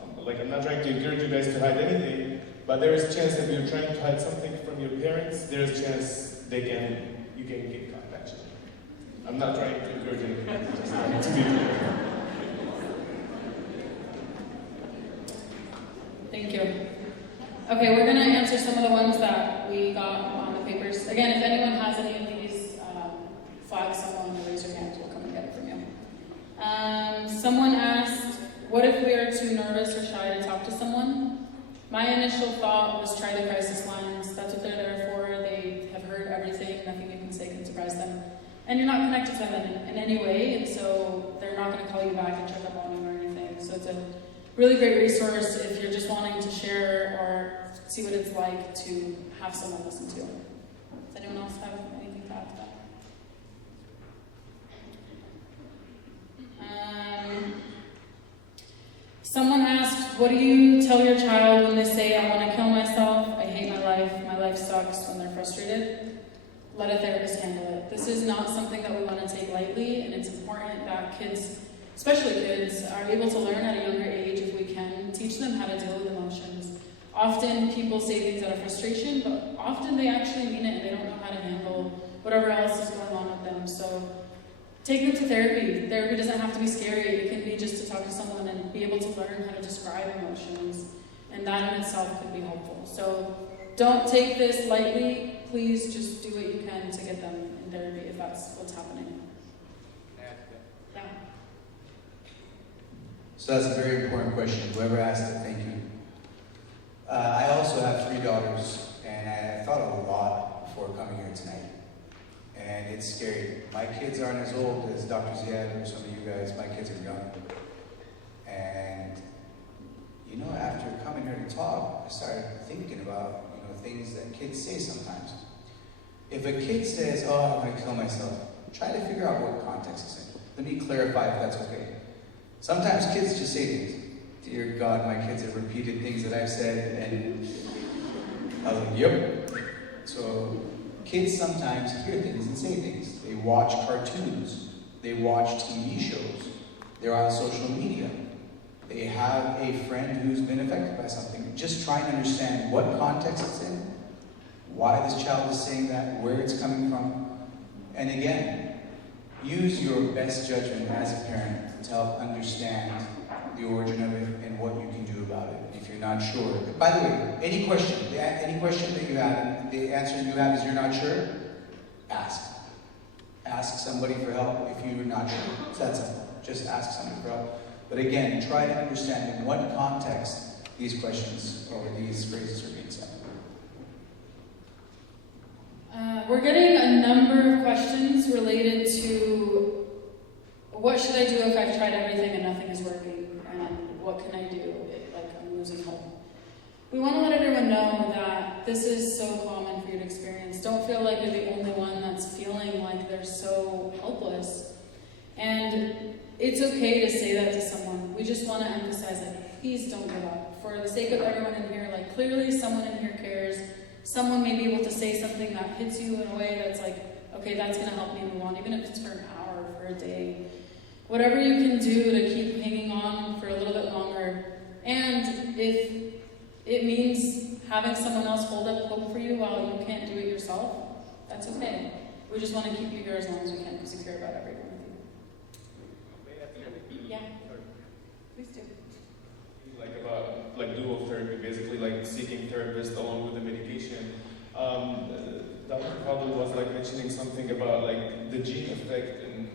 I'm not trying to encourage you guys to hide anything, but there is a chance if you're trying to hide something from your parents, there is a chance you can get caught, actually. I'm not trying to encourage anything, just to be clear. Thank you. Okay, we're going to answer some of the ones that we got on the papers. Again, if anyone has any of these, flag someone or raise your hand, we'll come and get it from you. Someone asked, what if we are too nervous or shy to talk to someone? My initial thought was try the crisis lines. That's what they're there for. They have heard everything. Nothing you can say can surprise them. And you're not connected to them in any way, and so they're not going to call you back and check up on you or anything. So it's a really great resource if you're just wanting to share or see what it's like to have someone listen to. Does anyone else have anything to add to that? Someone asked, what do you tell your child when they say, I want to kill myself, I hate my life sucks, when they're frustrated? Let a therapist handle it. This is not something that we want to take lightly, and it's important that kids, especially kids, are able to learn at a younger age if we can, teach them how to deal with emotions. Often people say things out of frustration, but often they actually mean it and they don't know how to handle whatever else is going on with them. So take them to therapy. Therapy doesn't have to be scary. It can be just to talk to someone and be able to learn how to describe emotions, and that in itself could be helpful. So don't take this lightly. Please just do what you can to get them in therapy if that's what's happening. Yeah. So that's a very important question. Whoever asked it, thank you. I also have 3 daughters, and I thought a lot before coming here tonight. And it's scary. My kids aren't as old as Dr. Ziad or some of you guys. My kids are young. And, after coming here to talk, I started thinking about, things that kids say sometimes. If a kid says, oh, I'm going to kill myself, try to figure out what context it's in. Let me clarify if that's okay. Sometimes kids just say things. Dear God, my kids have repeated things that I've said, and I was like, yep. So kids sometimes hear things and say things. They watch cartoons. They watch TV shows. They're on social media. They have a friend who's been affected by something. Just trying to understand what context it's in, why this child is saying that, where it's coming from. And again, use your best judgment as a parent to help understand the origin of it and what you can do about it if you're not sure. By the way, any question that you have, the answer you have is you're not sure, ask. Ask somebody for help if you're not sure. It's that simple. Just ask somebody for help. But again, try to understand in what context these questions or these phrases are being said. We're getting a number of questions related to what should I do if I've tried everything and nothing is working, and what can I do if I'm losing hope. We want to let everyone know that this is so common for you to experience. Don't feel like you're the only one that's feeling like they're so helpless. And it's okay to say that to someone. We just want to emphasize that please don't give up. For the sake of everyone in here, like clearly someone in here cares. Someone may be able to say something that hits you in a way that's like, okay, that's going to help me move on, even if it's for an hour, for a day. Whatever you can do to keep hanging on for a little bit longer. And if it means having someone else hold up hope for you while you can't do it yourself, that's okay. We just want to keep you here as long as we can because we care about everyone with you. Yeah. Please do. Like about dual therapy, basically like seeking therapists along with the medication. Dr. Fadel was mentioning something about the gene effect and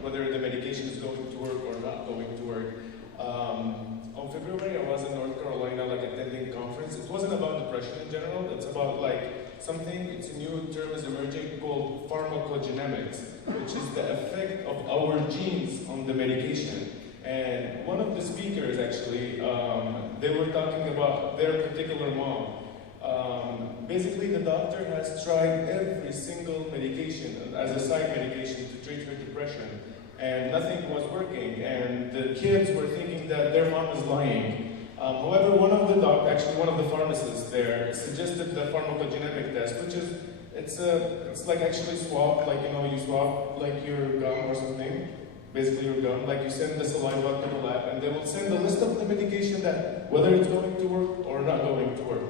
whether the medication is going to work or not going to work. On February, I was in North Carolina attending a conference. It wasn't about depression in general. It's about something. It's a new term is emerging called pharmacogenomics, which is the effect of our genes on the medication. And one of the speakers actually, they were talking about their particular mom. Basically, the doctor has tried every single medication as a side medication to treat her depression, and nothing was working. And the kids were thinking that their mom is lying. However, one of the pharmacists there suggested the pharmacogenetic test, which is it's like actually swab, you swab your gum or something. Basically your gum, you send the saliva to the lab and they will send a list of the medication that whether it's going to work or not going to work.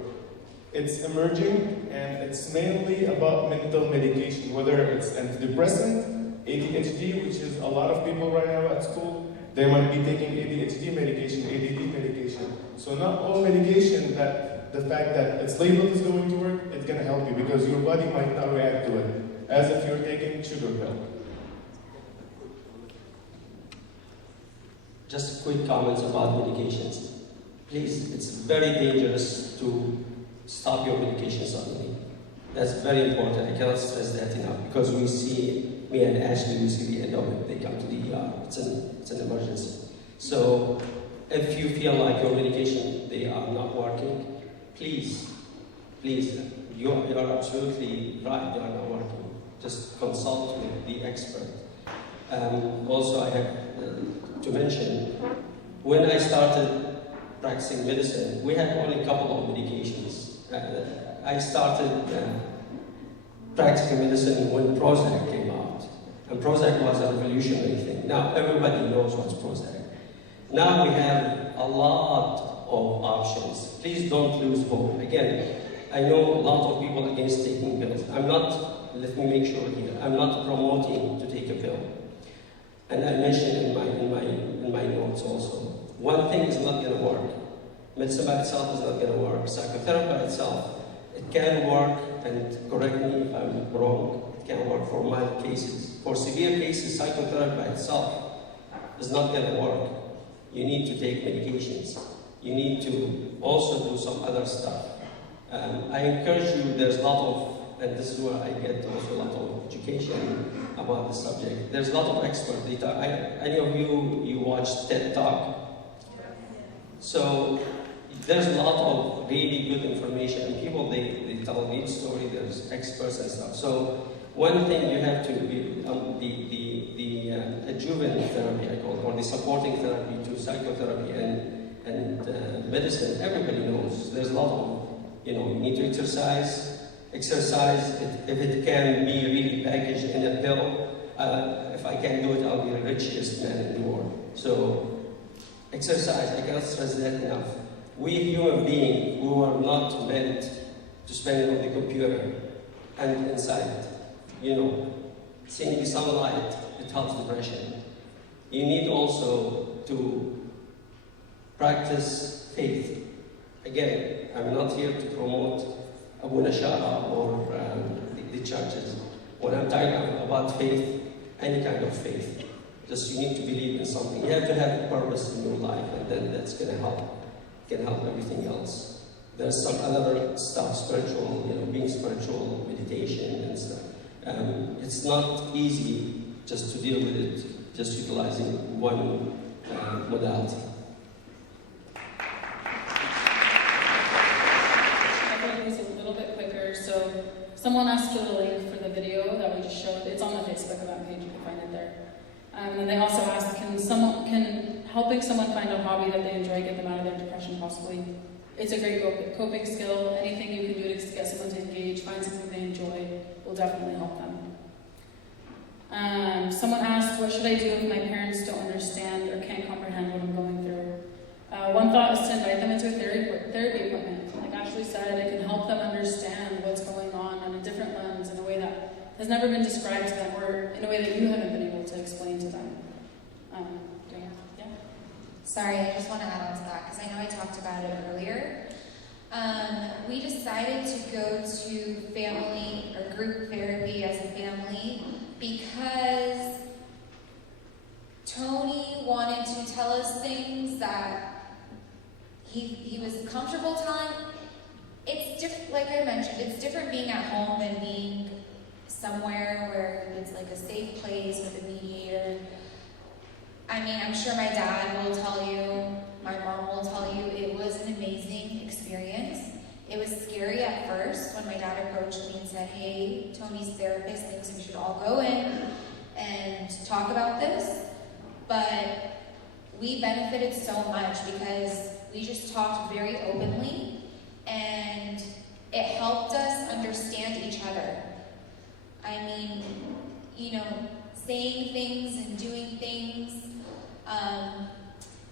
It's emerging and it's mainly about mental medication, whether it's antidepressant, ADHD, which is a lot of people right now at school, they might be taking ADHD medication, ADD medication. So not all medication that the fact that it's labeled is going to work, it's going to help you because your body might not react to it, as if you're taking sugar pill. Just quick comments about medications. Please, it's very dangerous to stop your medication suddenly. That's very important. I cannot stress that enough because we see, me and Ashley, we see the end of it. They come to the ER. It's an emergency. So if you feel like your medication, they are not working, please, you are absolutely right, they are not working. Just consult with the expert. Also, I have to mention, when I started practicing medicine, we had only a couple of medications. I started practicing medicine when Prozac came out. And Prozac was a revolutionary thing. Now everybody knows what's Prozac. Now we have a lot of options. Please don't lose hope. Again, I know a lot of people against taking pills. Let me make sure here, I'm not promoting to take a pill. And I mentioned in my notes also, one thing is not going to work. Medicine by itself is not going to work. Psychotherapy by itself, it can work, and correct me if I'm wrong, it can work for mild cases. For severe cases, psychotherapy by itself is not going to work. You need to take medications. You need to also do some other stuff. I encourage you, there's a lot of, and this is where I get also a lot of education about the subject. There's a lot of expert data. Any of you watch TED Talk? So there's a lot of really good information, and people, they tell a good story, there's experts and stuff. So one thing you have to be, the adjuvant therapy, I call it, or the supporting therapy to psychotherapy and medicine, everybody knows. There's a lot of, you need to exercise, if it can be really packaged in a pill. If I can do it, I'll be the richest man in the world. So exercise, I cannot stress that enough. We human beings, we are not meant to spend it on the computer and inside. Seeing the sunlight, it helps depression. You need also to practice faith. Again, I'm not here to promote Abu Nashara or the churches. When I'm talking about faith, any kind of faith, just you need to believe in something. You have to have a purpose in your life, and then that's going to help. Can help everything else. There's some other stuff, spiritual, being spiritual, meditation and stuff. It's not easy just to deal with it, just utilizing one modality. So someone asked for the link for the video that we just showed. It's on the Facebook event page, you can find it there. And they also asked, can helping someone find a hobby that they enjoy get them out of their depression possibly? It's a great coping skill. Anything you can do to get someone to engage, find something they enjoy, will definitely help them. Someone asked, what should I do if my parents don't understand or can't comprehend what I'm going through? One thought is to invite them into a therapy appointment. Like Ashley said, it can help them understand what's going on a different lens, in a way that has never been described to them, or in a way that you haven't been able to explain to them. Yeah. Sorry, I just want to add on to that, because I know I talked about it earlier. We decided to go to family or group therapy as a family because Tony wanted to tell us things that he was comfortable telling. It's different, like I mentioned, it's different being at home than being somewhere where it's like a safe place with a mediator. I mean, I'm sure my dad will tell you, my mom will tell you, it was an amazing experience. It was scary at first when my dad approached me and said, hey, Tony's therapist thinks we should all go in and talk about this. But we benefited so much because we just talked very openly, and it helped us understand each other. I mean, saying things and doing things,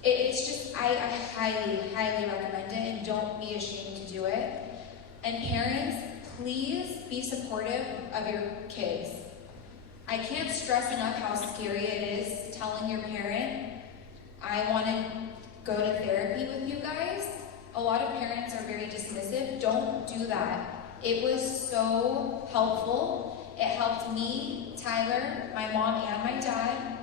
it's just, I highly, highly recommend it, and don't be ashamed to do it. And parents, please be supportive of your kids. I can't stress enough how scary it is telling your parent, I want to go to therapy with you guys. A lot of parents are very dismissive. Don't do that. It was so helpful. It helped me, Tyler, my mom, and my dad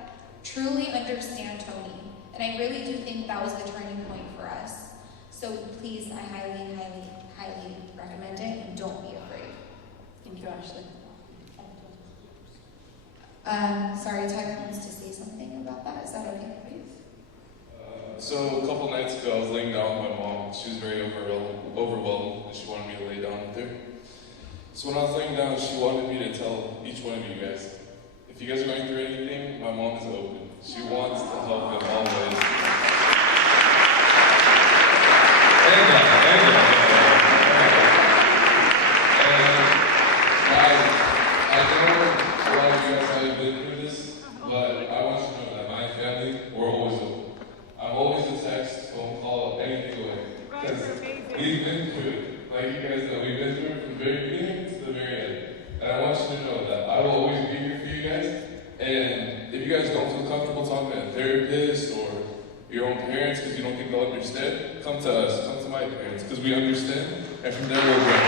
truly understand Tony. And I really do think that was the turning point for us. So please, I highly, highly, highly recommend it, and don't be afraid. Thank you, Ashley. Sorry, Tyler wants to say something about that. Is that okay, please? So a couple nights ago, I was laying down with my mom. She was very overwhelmed, and she wanted me to lay down with her. So when I was laying down, she wanted me to tell each one of you guys, if you guys are going through anything, my mom is open. She wants to help in all ways. I know a lot of you guys haven't been through this, but I want you to know that my family, we're always open. I'm always a text, phone call, anything away. Because we've been through it. Like you guys know, we've been through it from the very beginning to the very end. And I want you to know that I will always be here for you guys. And if you guys don't feel comfortable talking to a therapist or your own parents because you don't think they'll understand, come to us, come to my parents, because we understand, and from there we'll grow.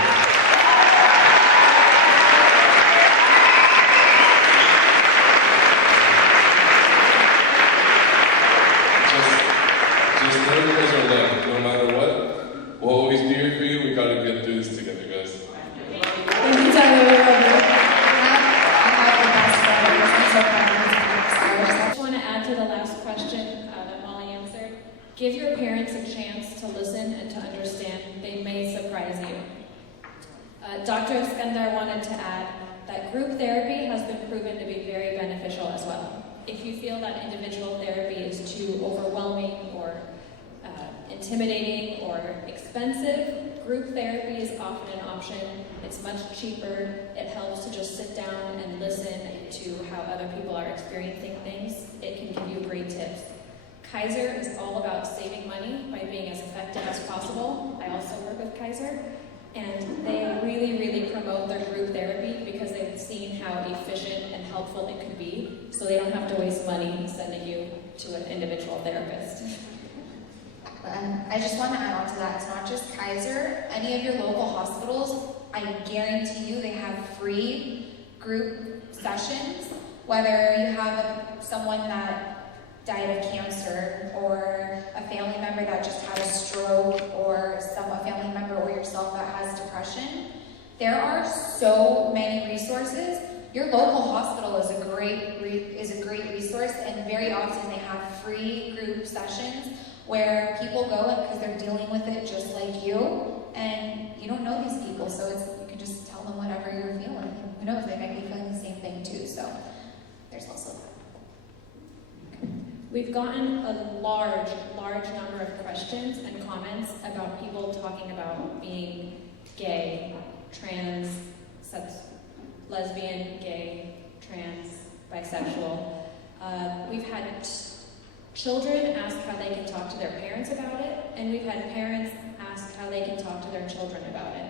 Just know you guys are loved. No matter what, we'll always be here for you. We gotta get through this together, guys. Thank you, Tyler. I just want to add to the last question that Molly answered. Give your parents a chance to listen and to understand. They may surprise you. Dr. Eskandar wanted to add that group therapy has been proven to be very beneficial as well. If you feel that individual therapy is too overwhelming or intimidating or expensive, group therapy is often an option. It's much cheaper. It helps to just sit down and listen to how other people are experiencing things. It can give you great tips. Kaiser is all about saving money by being as effective as possible. I also work with Kaiser, and they really, really promote their group therapy because they've seen how efficient and helpful it could be, so they don't have to waste money sending you to an individual therapist. I just want to add on to that, it's not just Kaiser. Any of your local hospitals, I guarantee you they have free group sessions, whether you have someone that died of cancer, or a family member that just had a stroke, or a family member or yourself that has depression. There are so many resources. Your local hospital is a great resource, and very often they have free group sessions where people go because they're dealing with it just like you, and you don't know these people, so you can just tell them whatever you're feeling. Who knows, they might be feeling the same thing too, so there's also that. We've gotten a large number of questions and comments about people talking about being gay, trans, lesbian, gay, trans, bisexual. We've had children ask how they can talk to their parents about it, and we've had parents ask how they can talk to their children about it.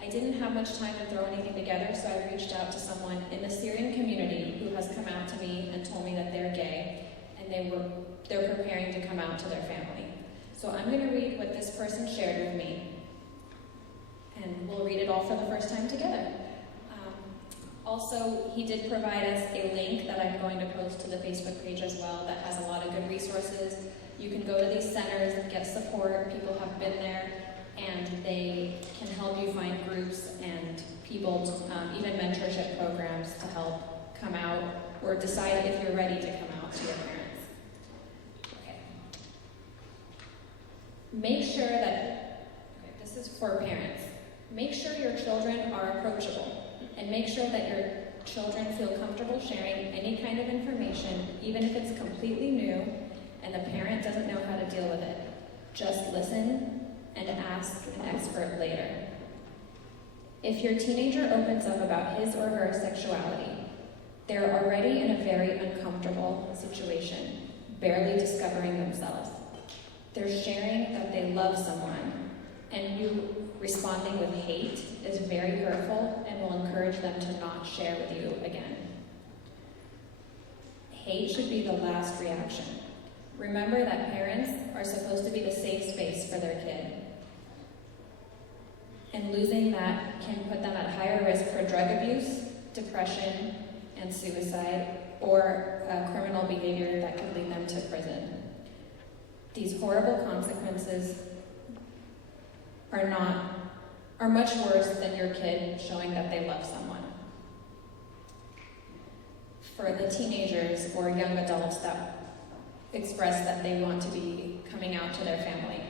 I didn't have much time to throw anything together, so I reached out to someone in the Syrian community who has come out to me and told me that they're gay, and they're preparing to come out to their family. So I'm going to read what this person shared with me, and we'll read it all for the first time together. Also, he did provide us a link that I'm going to post to the Facebook page as well that has a lot of good resources. You can go to these centers and get support. People have been there, and they can help you find groups and people, even mentorship programs to help come out or decide if you're ready to come out to your parents. Okay. Make sure that, this is for parents, make sure your children are approachable. And make sure that your children feel comfortable sharing any kind of information, even if it's completely new and the parent doesn't know how to deal with it. Just listen and ask an expert later. If your teenager opens up about his or her sexuality, they're already in a very uncomfortable situation, barely discovering themselves. They're sharing that they love someone, and you responding with hate is very hurtful and will encourage them to not share with you again. Hate should be the last reaction. Remember that parents are supposed to be the safe space for their kid. And losing that can put them at higher risk for drug abuse, depression, and suicide, or criminal behavior that could lead them to prison. These horrible consequences are much worse than your kid showing that they love someone. For the teenagers or young adults that express that they want to be coming out to their family,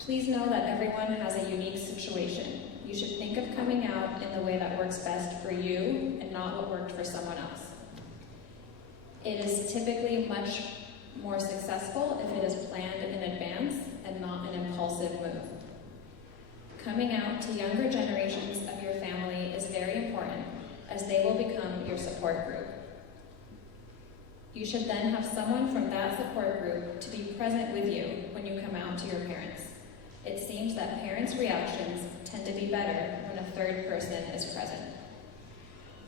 please know that everyone has a unique situation. You should think of coming out in the way that works best for you and not what worked for someone else. It is typically much more successful if it is planned in advance and not an impulsive move. Coming out to younger generations of your family is very important, as they will become your support group. You should then have someone from that support group to be present with you when you come out to your parents. It seems that parents' reactions tend to be better when a third person is present.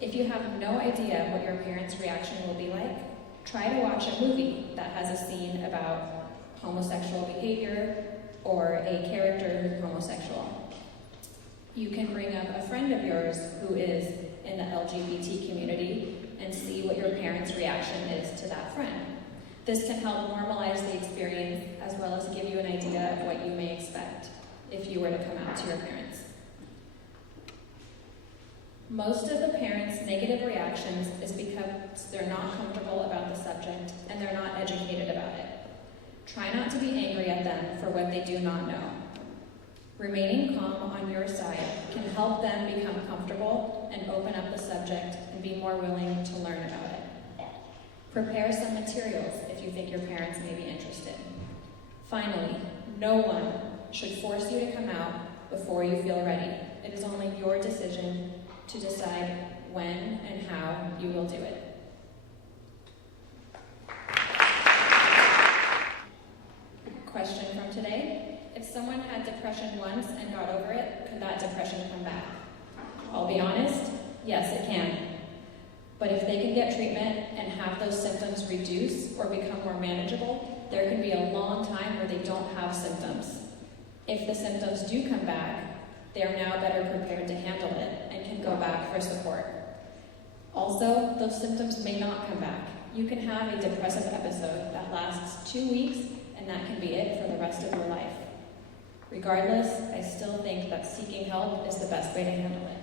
If you have no idea what your parents' reaction will be like, try to watch a movie that has a scene about homosexual behavior or a character who's homosexual. You can bring up a friend of yours who is in the LGBT community and see what your parents' reaction is to that friend. This can help normalize the experience as well as give you an idea of what you may expect if you were to come out to your parents. Most of the parents' negative reactions is because they're not comfortable about the subject and they're not educated about it. Try not to be angry at them for what they do not know. Remaining calm on your side can help them become comfortable and open up the subject and be more willing to learn about it. Prepare some materials if you think your parents may be interested. Finally, no one should force you to come out before you feel ready. It is only your decision to decide when and how you will do it. Question from today. If someone had depression once and got over it, could that depression come back? I'll be honest, yes, it can. But if they can get treatment and have those symptoms reduce or become more manageable, there can be a long time where they don't have symptoms. If the symptoms do come back, they are now better prepared to handle it and can go back for support. Also, those symptoms may not come back. You can have a depressive episode that lasts 2 weeks, and that can be it for the rest of your life. Regardless, I still think that seeking help is the best way to handle it.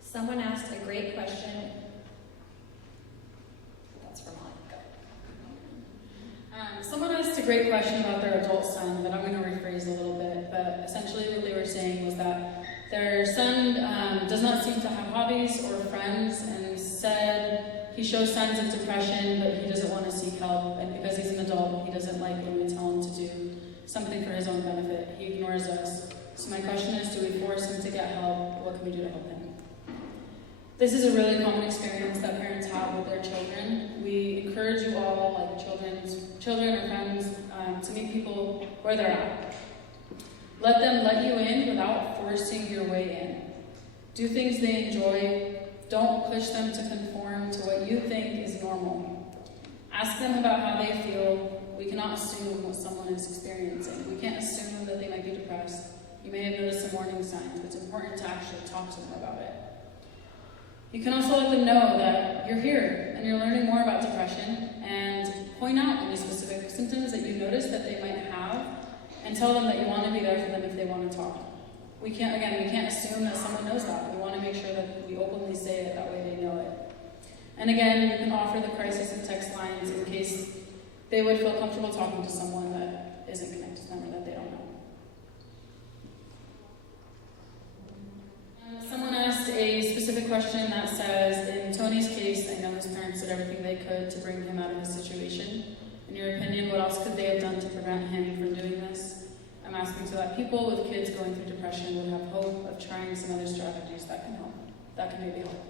Someone asked a great question. That's for Monique. Someone asked a great question about their adult son that I'm going to rephrase a little bit, but essentially what they were saying was that their son does not seem to have hobbies or friends, and said he shows signs of depression, but he doesn't want to seek help, and because he's an adult, he doesn't like when we tell him to do something for his own benefit. He ignores us. So my question is, do we force him to get help? What can we do to help him? This is a really common experience that parents have with their children. We encourage you all, like children or friends, to meet people where they're at. Let them let you in without forcing your way in. Do things they enjoy. Don't push them to conform to what you think is normal. Ask them about how they feel. We cannot assume what someone is experiencing. We can't assume that they might be depressed. You may have noticed some warning signs, but it's important to actually talk to them about it. You can also let them know that you're here and you're learning more about depression, and point out any specific symptoms that you notice that they might have, and tell them that you want to be there for them if they want to talk. We can't assume that someone knows that. We want to make sure that we openly say it, that way they know it. And again, you can offer the crisis and text lines in case they would feel comfortable talking to someone that isn't connected to them or that they don't know. Someone asked a specific question that says, in Tony's case, I know his parents did everything they could to bring him out of his situation. In your opinion, what else could they have done to prevent him from doing this? I'm asking so that people with kids going through depression would have hope of trying some other strategies that can help. That can maybe help.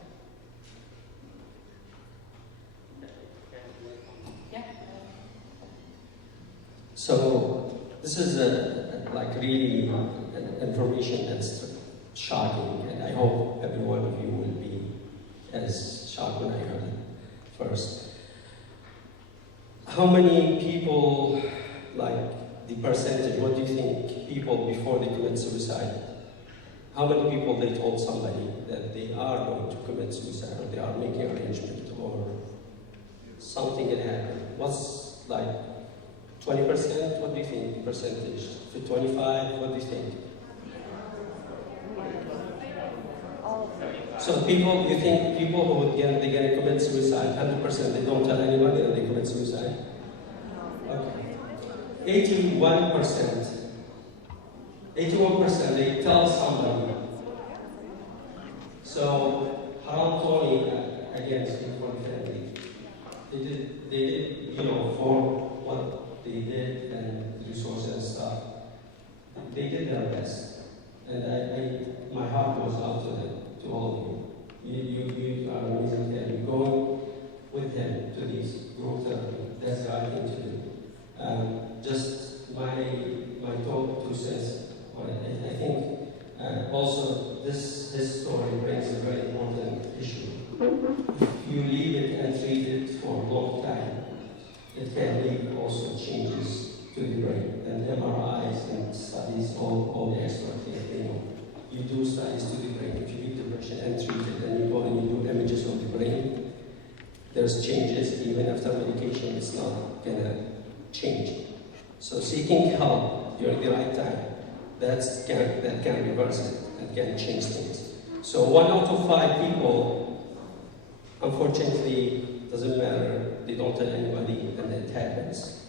Yeah. So this is really information that's shocking, and I hope every one of you will be as shocked when I heard it first. How many people, like the percentage, what do you think people before they commit suicide, how many people they told somebody that they are going to commit suicide, or they are making arrangement, or something can happen? What's 20%? What do you think percentage? 25? What do you think? So you think people who they're going to commit suicide, 100%, they don't tell anybody that they commit suicide? Okay. 81%, they tell somebody. So, Haram Tony, again, speaking for the family, they did, for what they did and resources and stuff, they did their best. And my heart goes out to them, to all of you. You are amazing, and you're going with him to these group therapy. That's the right thing to do. Just my 2 cents on it. I think also his story brings a very important issue. If you leave it and treat it for a long time, it can lead also changes to the brain, and MRIs and studies, all the expert things they know. You do studies to the brain. If you leave depression and treat it, and you go and you do images of the brain, there's changes. Even after medication, it's not gonna change. So seeking help during the right time, that can reverse it, that can change things. So 1 out of 5 people, unfortunately, doesn't matter, they don't tell anybody, and it happens.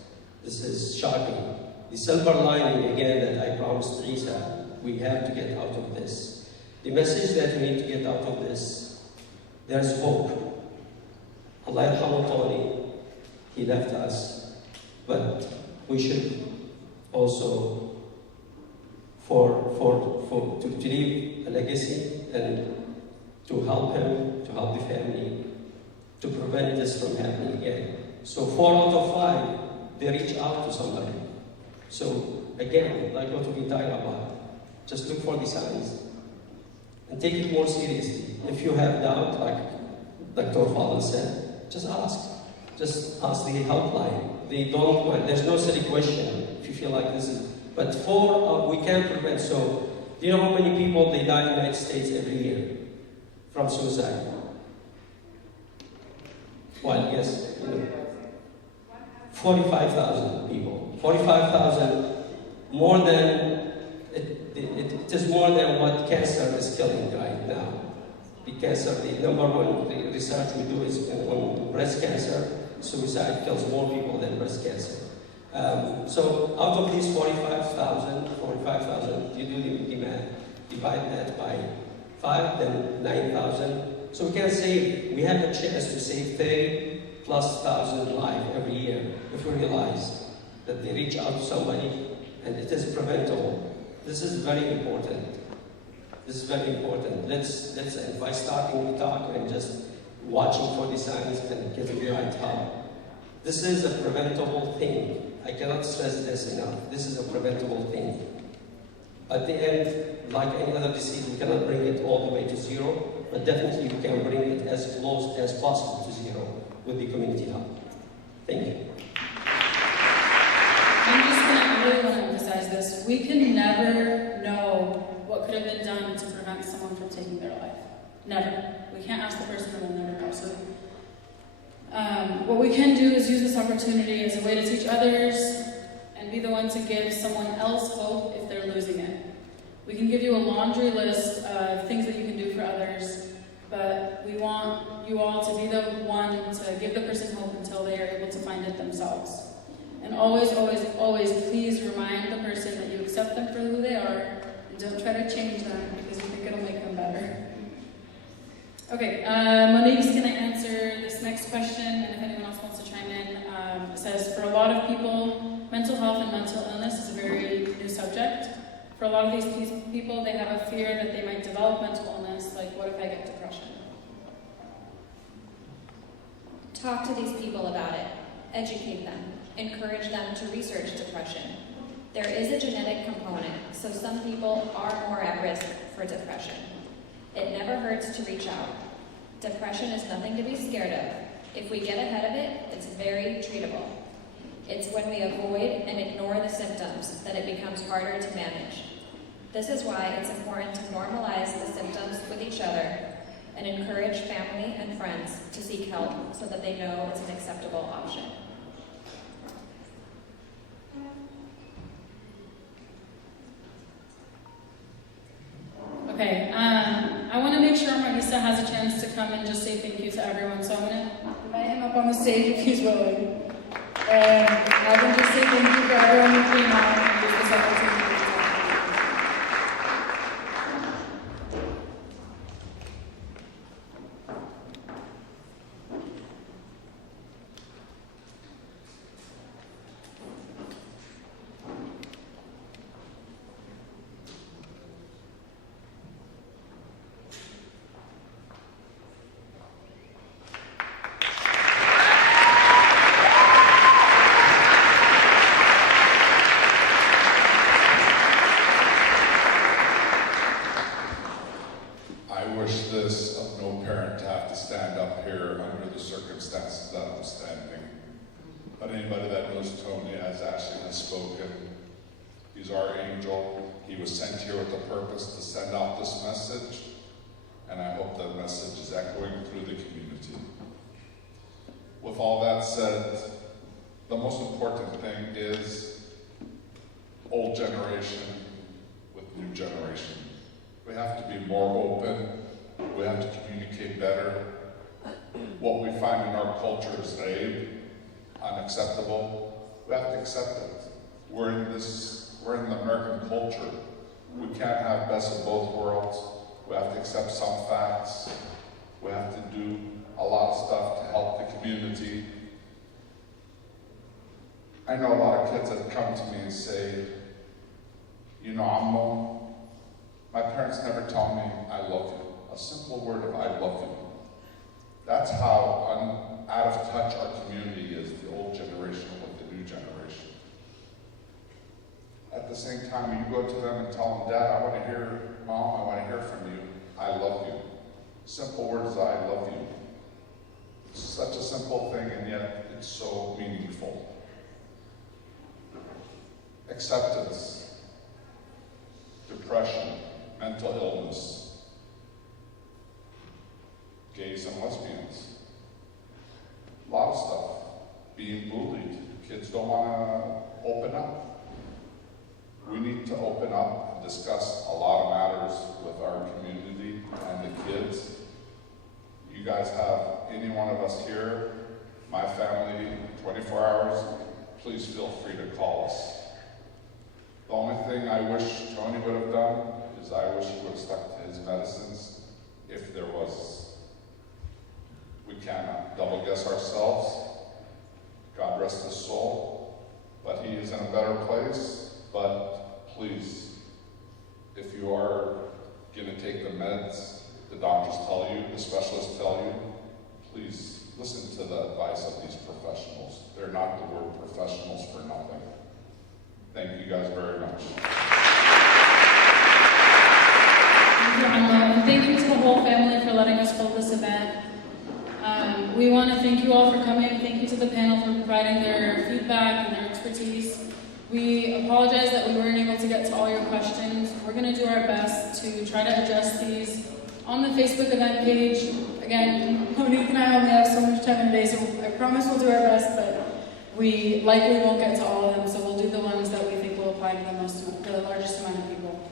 This is shocking. The silver lining, again, that I promised Isa, we have to get out of this. The message that we need to get out of this, there's hope. Allah yarhamu Tony, he left us, but we should also to leave a legacy and to help him, to help the family, to prevent this from happening again. So 4 out of 5, they reach out to somebody. So again, like what we talked about, Just look for the signs and take it more seriously. If you have doubt, like Dr. Fadel said, just ask. Just ask the helpline. They don't mind. There's no silly question if you feel like this is. But we can prevent. So, do you know how many people they die in the United States every year from suicide? Well, yes, 45,000 people. 45,000, more than, it is more than what cancer is killing right now. The cancer, the number one research we do is on breast cancer. Suicide kills more people than breast cancer. So out of these 45,000, you do the math, divide that by 5, then 9,000. So we can save, we have a chance to save 30,000+ lives every year if we realize that they reach out to somebody and it is preventable. This is very important. This is very important. Let's by starting the talk and just watching for the signs and getting the right help. This is a preventable thing. I cannot stress this enough. This is a preventable thing. At the end, like any other disease, we cannot bring it all the way to zero, but definitely we can bring it as close as possible to zero with the community help. Thank you. I really want to emphasize this. We can never know what could have been done to prevent someone from taking their life. Never. We can't ask the person and we'll never know. So, what we can do is use this opportunity as a way to teach others and be the one to give someone else hope if they're losing it. We can give you a laundry list of things that you can do for others, but we want you all to be the one to give the person hope until they are able to find it themselves. And always, always, always, please remind the person that you accept them for who they are and don't try to change them because you think it'll make them better. Okay, Monique's going to answer this next question, and if anyone else wants to chime in, it says, for a lot of people, mental health and mental illness is a very new subject. For a lot of these people, they have a fear that they might develop mental illness, like what if I get depression? Talk to these people about it. Educate them. Encourage them to research depression. There is a genetic component, so some people are more at risk for depression. It never hurts to reach out. Depression is nothing to be scared of. If we get ahead of it, it's very treatable. It's when we avoid and ignore the symptoms that it becomes harder to manage. This is why it's important to normalize the symptoms with each other and encourage family and friends to seek help so that they know it's an acceptable option. Okay, I want to make sure Marisa has a chance to come and just say thank you to everyone, so I'm going to invite him up on the stage if he's willing. And I will just say thank you for everyone who came out and used this opportunity. But anybody that knows Tony, as Ashley has spoken, he's our angel. He was sent here with a purpose to send out this message, and I hope that message is echoing through the community. With all that said, the most important thing is old generation with new generation. We have to be more open. We have to communicate better. What we find in our culture is vague, unacceptable. We have to accept it. We're in the American culture. We can't have best of both worlds. We have to accept some facts. We have to do a lot of stuff to help the community. I know a lot of kids that come to me and say, you know, Ammo, my parents never tell me I love you. A simple word of I love you. That's how out of touch our community is, the old generation with the new generation. At at the same time, you go to them and tell them, Dad, I want to hear, Mom, I want to hear from you. I love you. Simple words, I love you. It's such a simple thing, and yet it's so meaningful. Acceptance, depression, mental illness, gays and lesbians, a lot of stuff, being bullied. Kids don't want to open up. We need to open up and discuss a lot of matters with our community and the kids. You guys have any one of us here, my family, 24 hours, please feel free to call us. The only thing I wish Tony would have done is I wish he would have stuck to his medicines if there was. We cannot double guess ourselves. God rest his soul. But he is in a better place. But please, if you are going to take the meds the doctors tell you, the specialists tell you, please listen to the advice of these professionals. They're not the word professionals for nothing. Thank you guys very much. Thank you, Anna, and thank you to the whole family for letting us hold this event. We want to thank you all for coming. Thank you to the panel for providing their feedback and their expertise. We apologize that we weren't able to get to all your questions. We're going to do our best to try to address these on the Facebook event page. Again, Monique and I only have so much time in a day, so I promise we'll do our best, but we likely won't get to all of them, so we'll do the ones that we think will apply to the largest amount of people.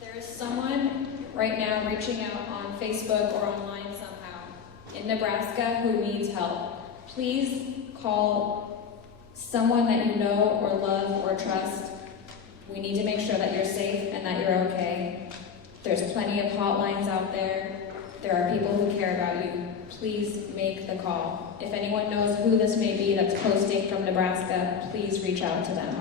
There is someone right now reaching out on Facebook or online somehow in Nebraska who needs help. Please call someone that you know or love or trust. We need to make sure that you're safe and that you're okay. There's plenty of hotlines out there. There are people who care about you. Please make the call. If anyone knows who this may be that's posting from Nebraska, please reach out to them.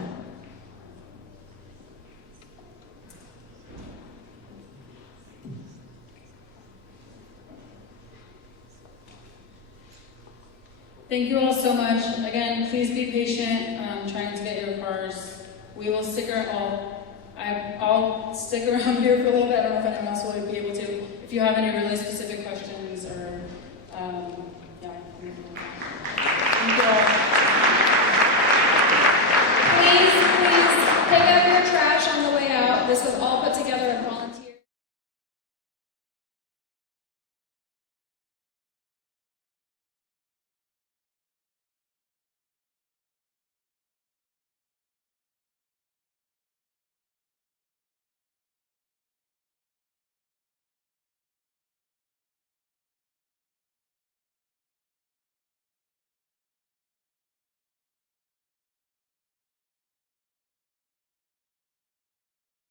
Thank you all so much. Again, please be patient trying to get your cars. We will I'll stick around here for a little bit. I don't know if anyone else will be able to. If you have any really specific questions or, yeah. Thank you all. Please pick up your trash on the way out. This was all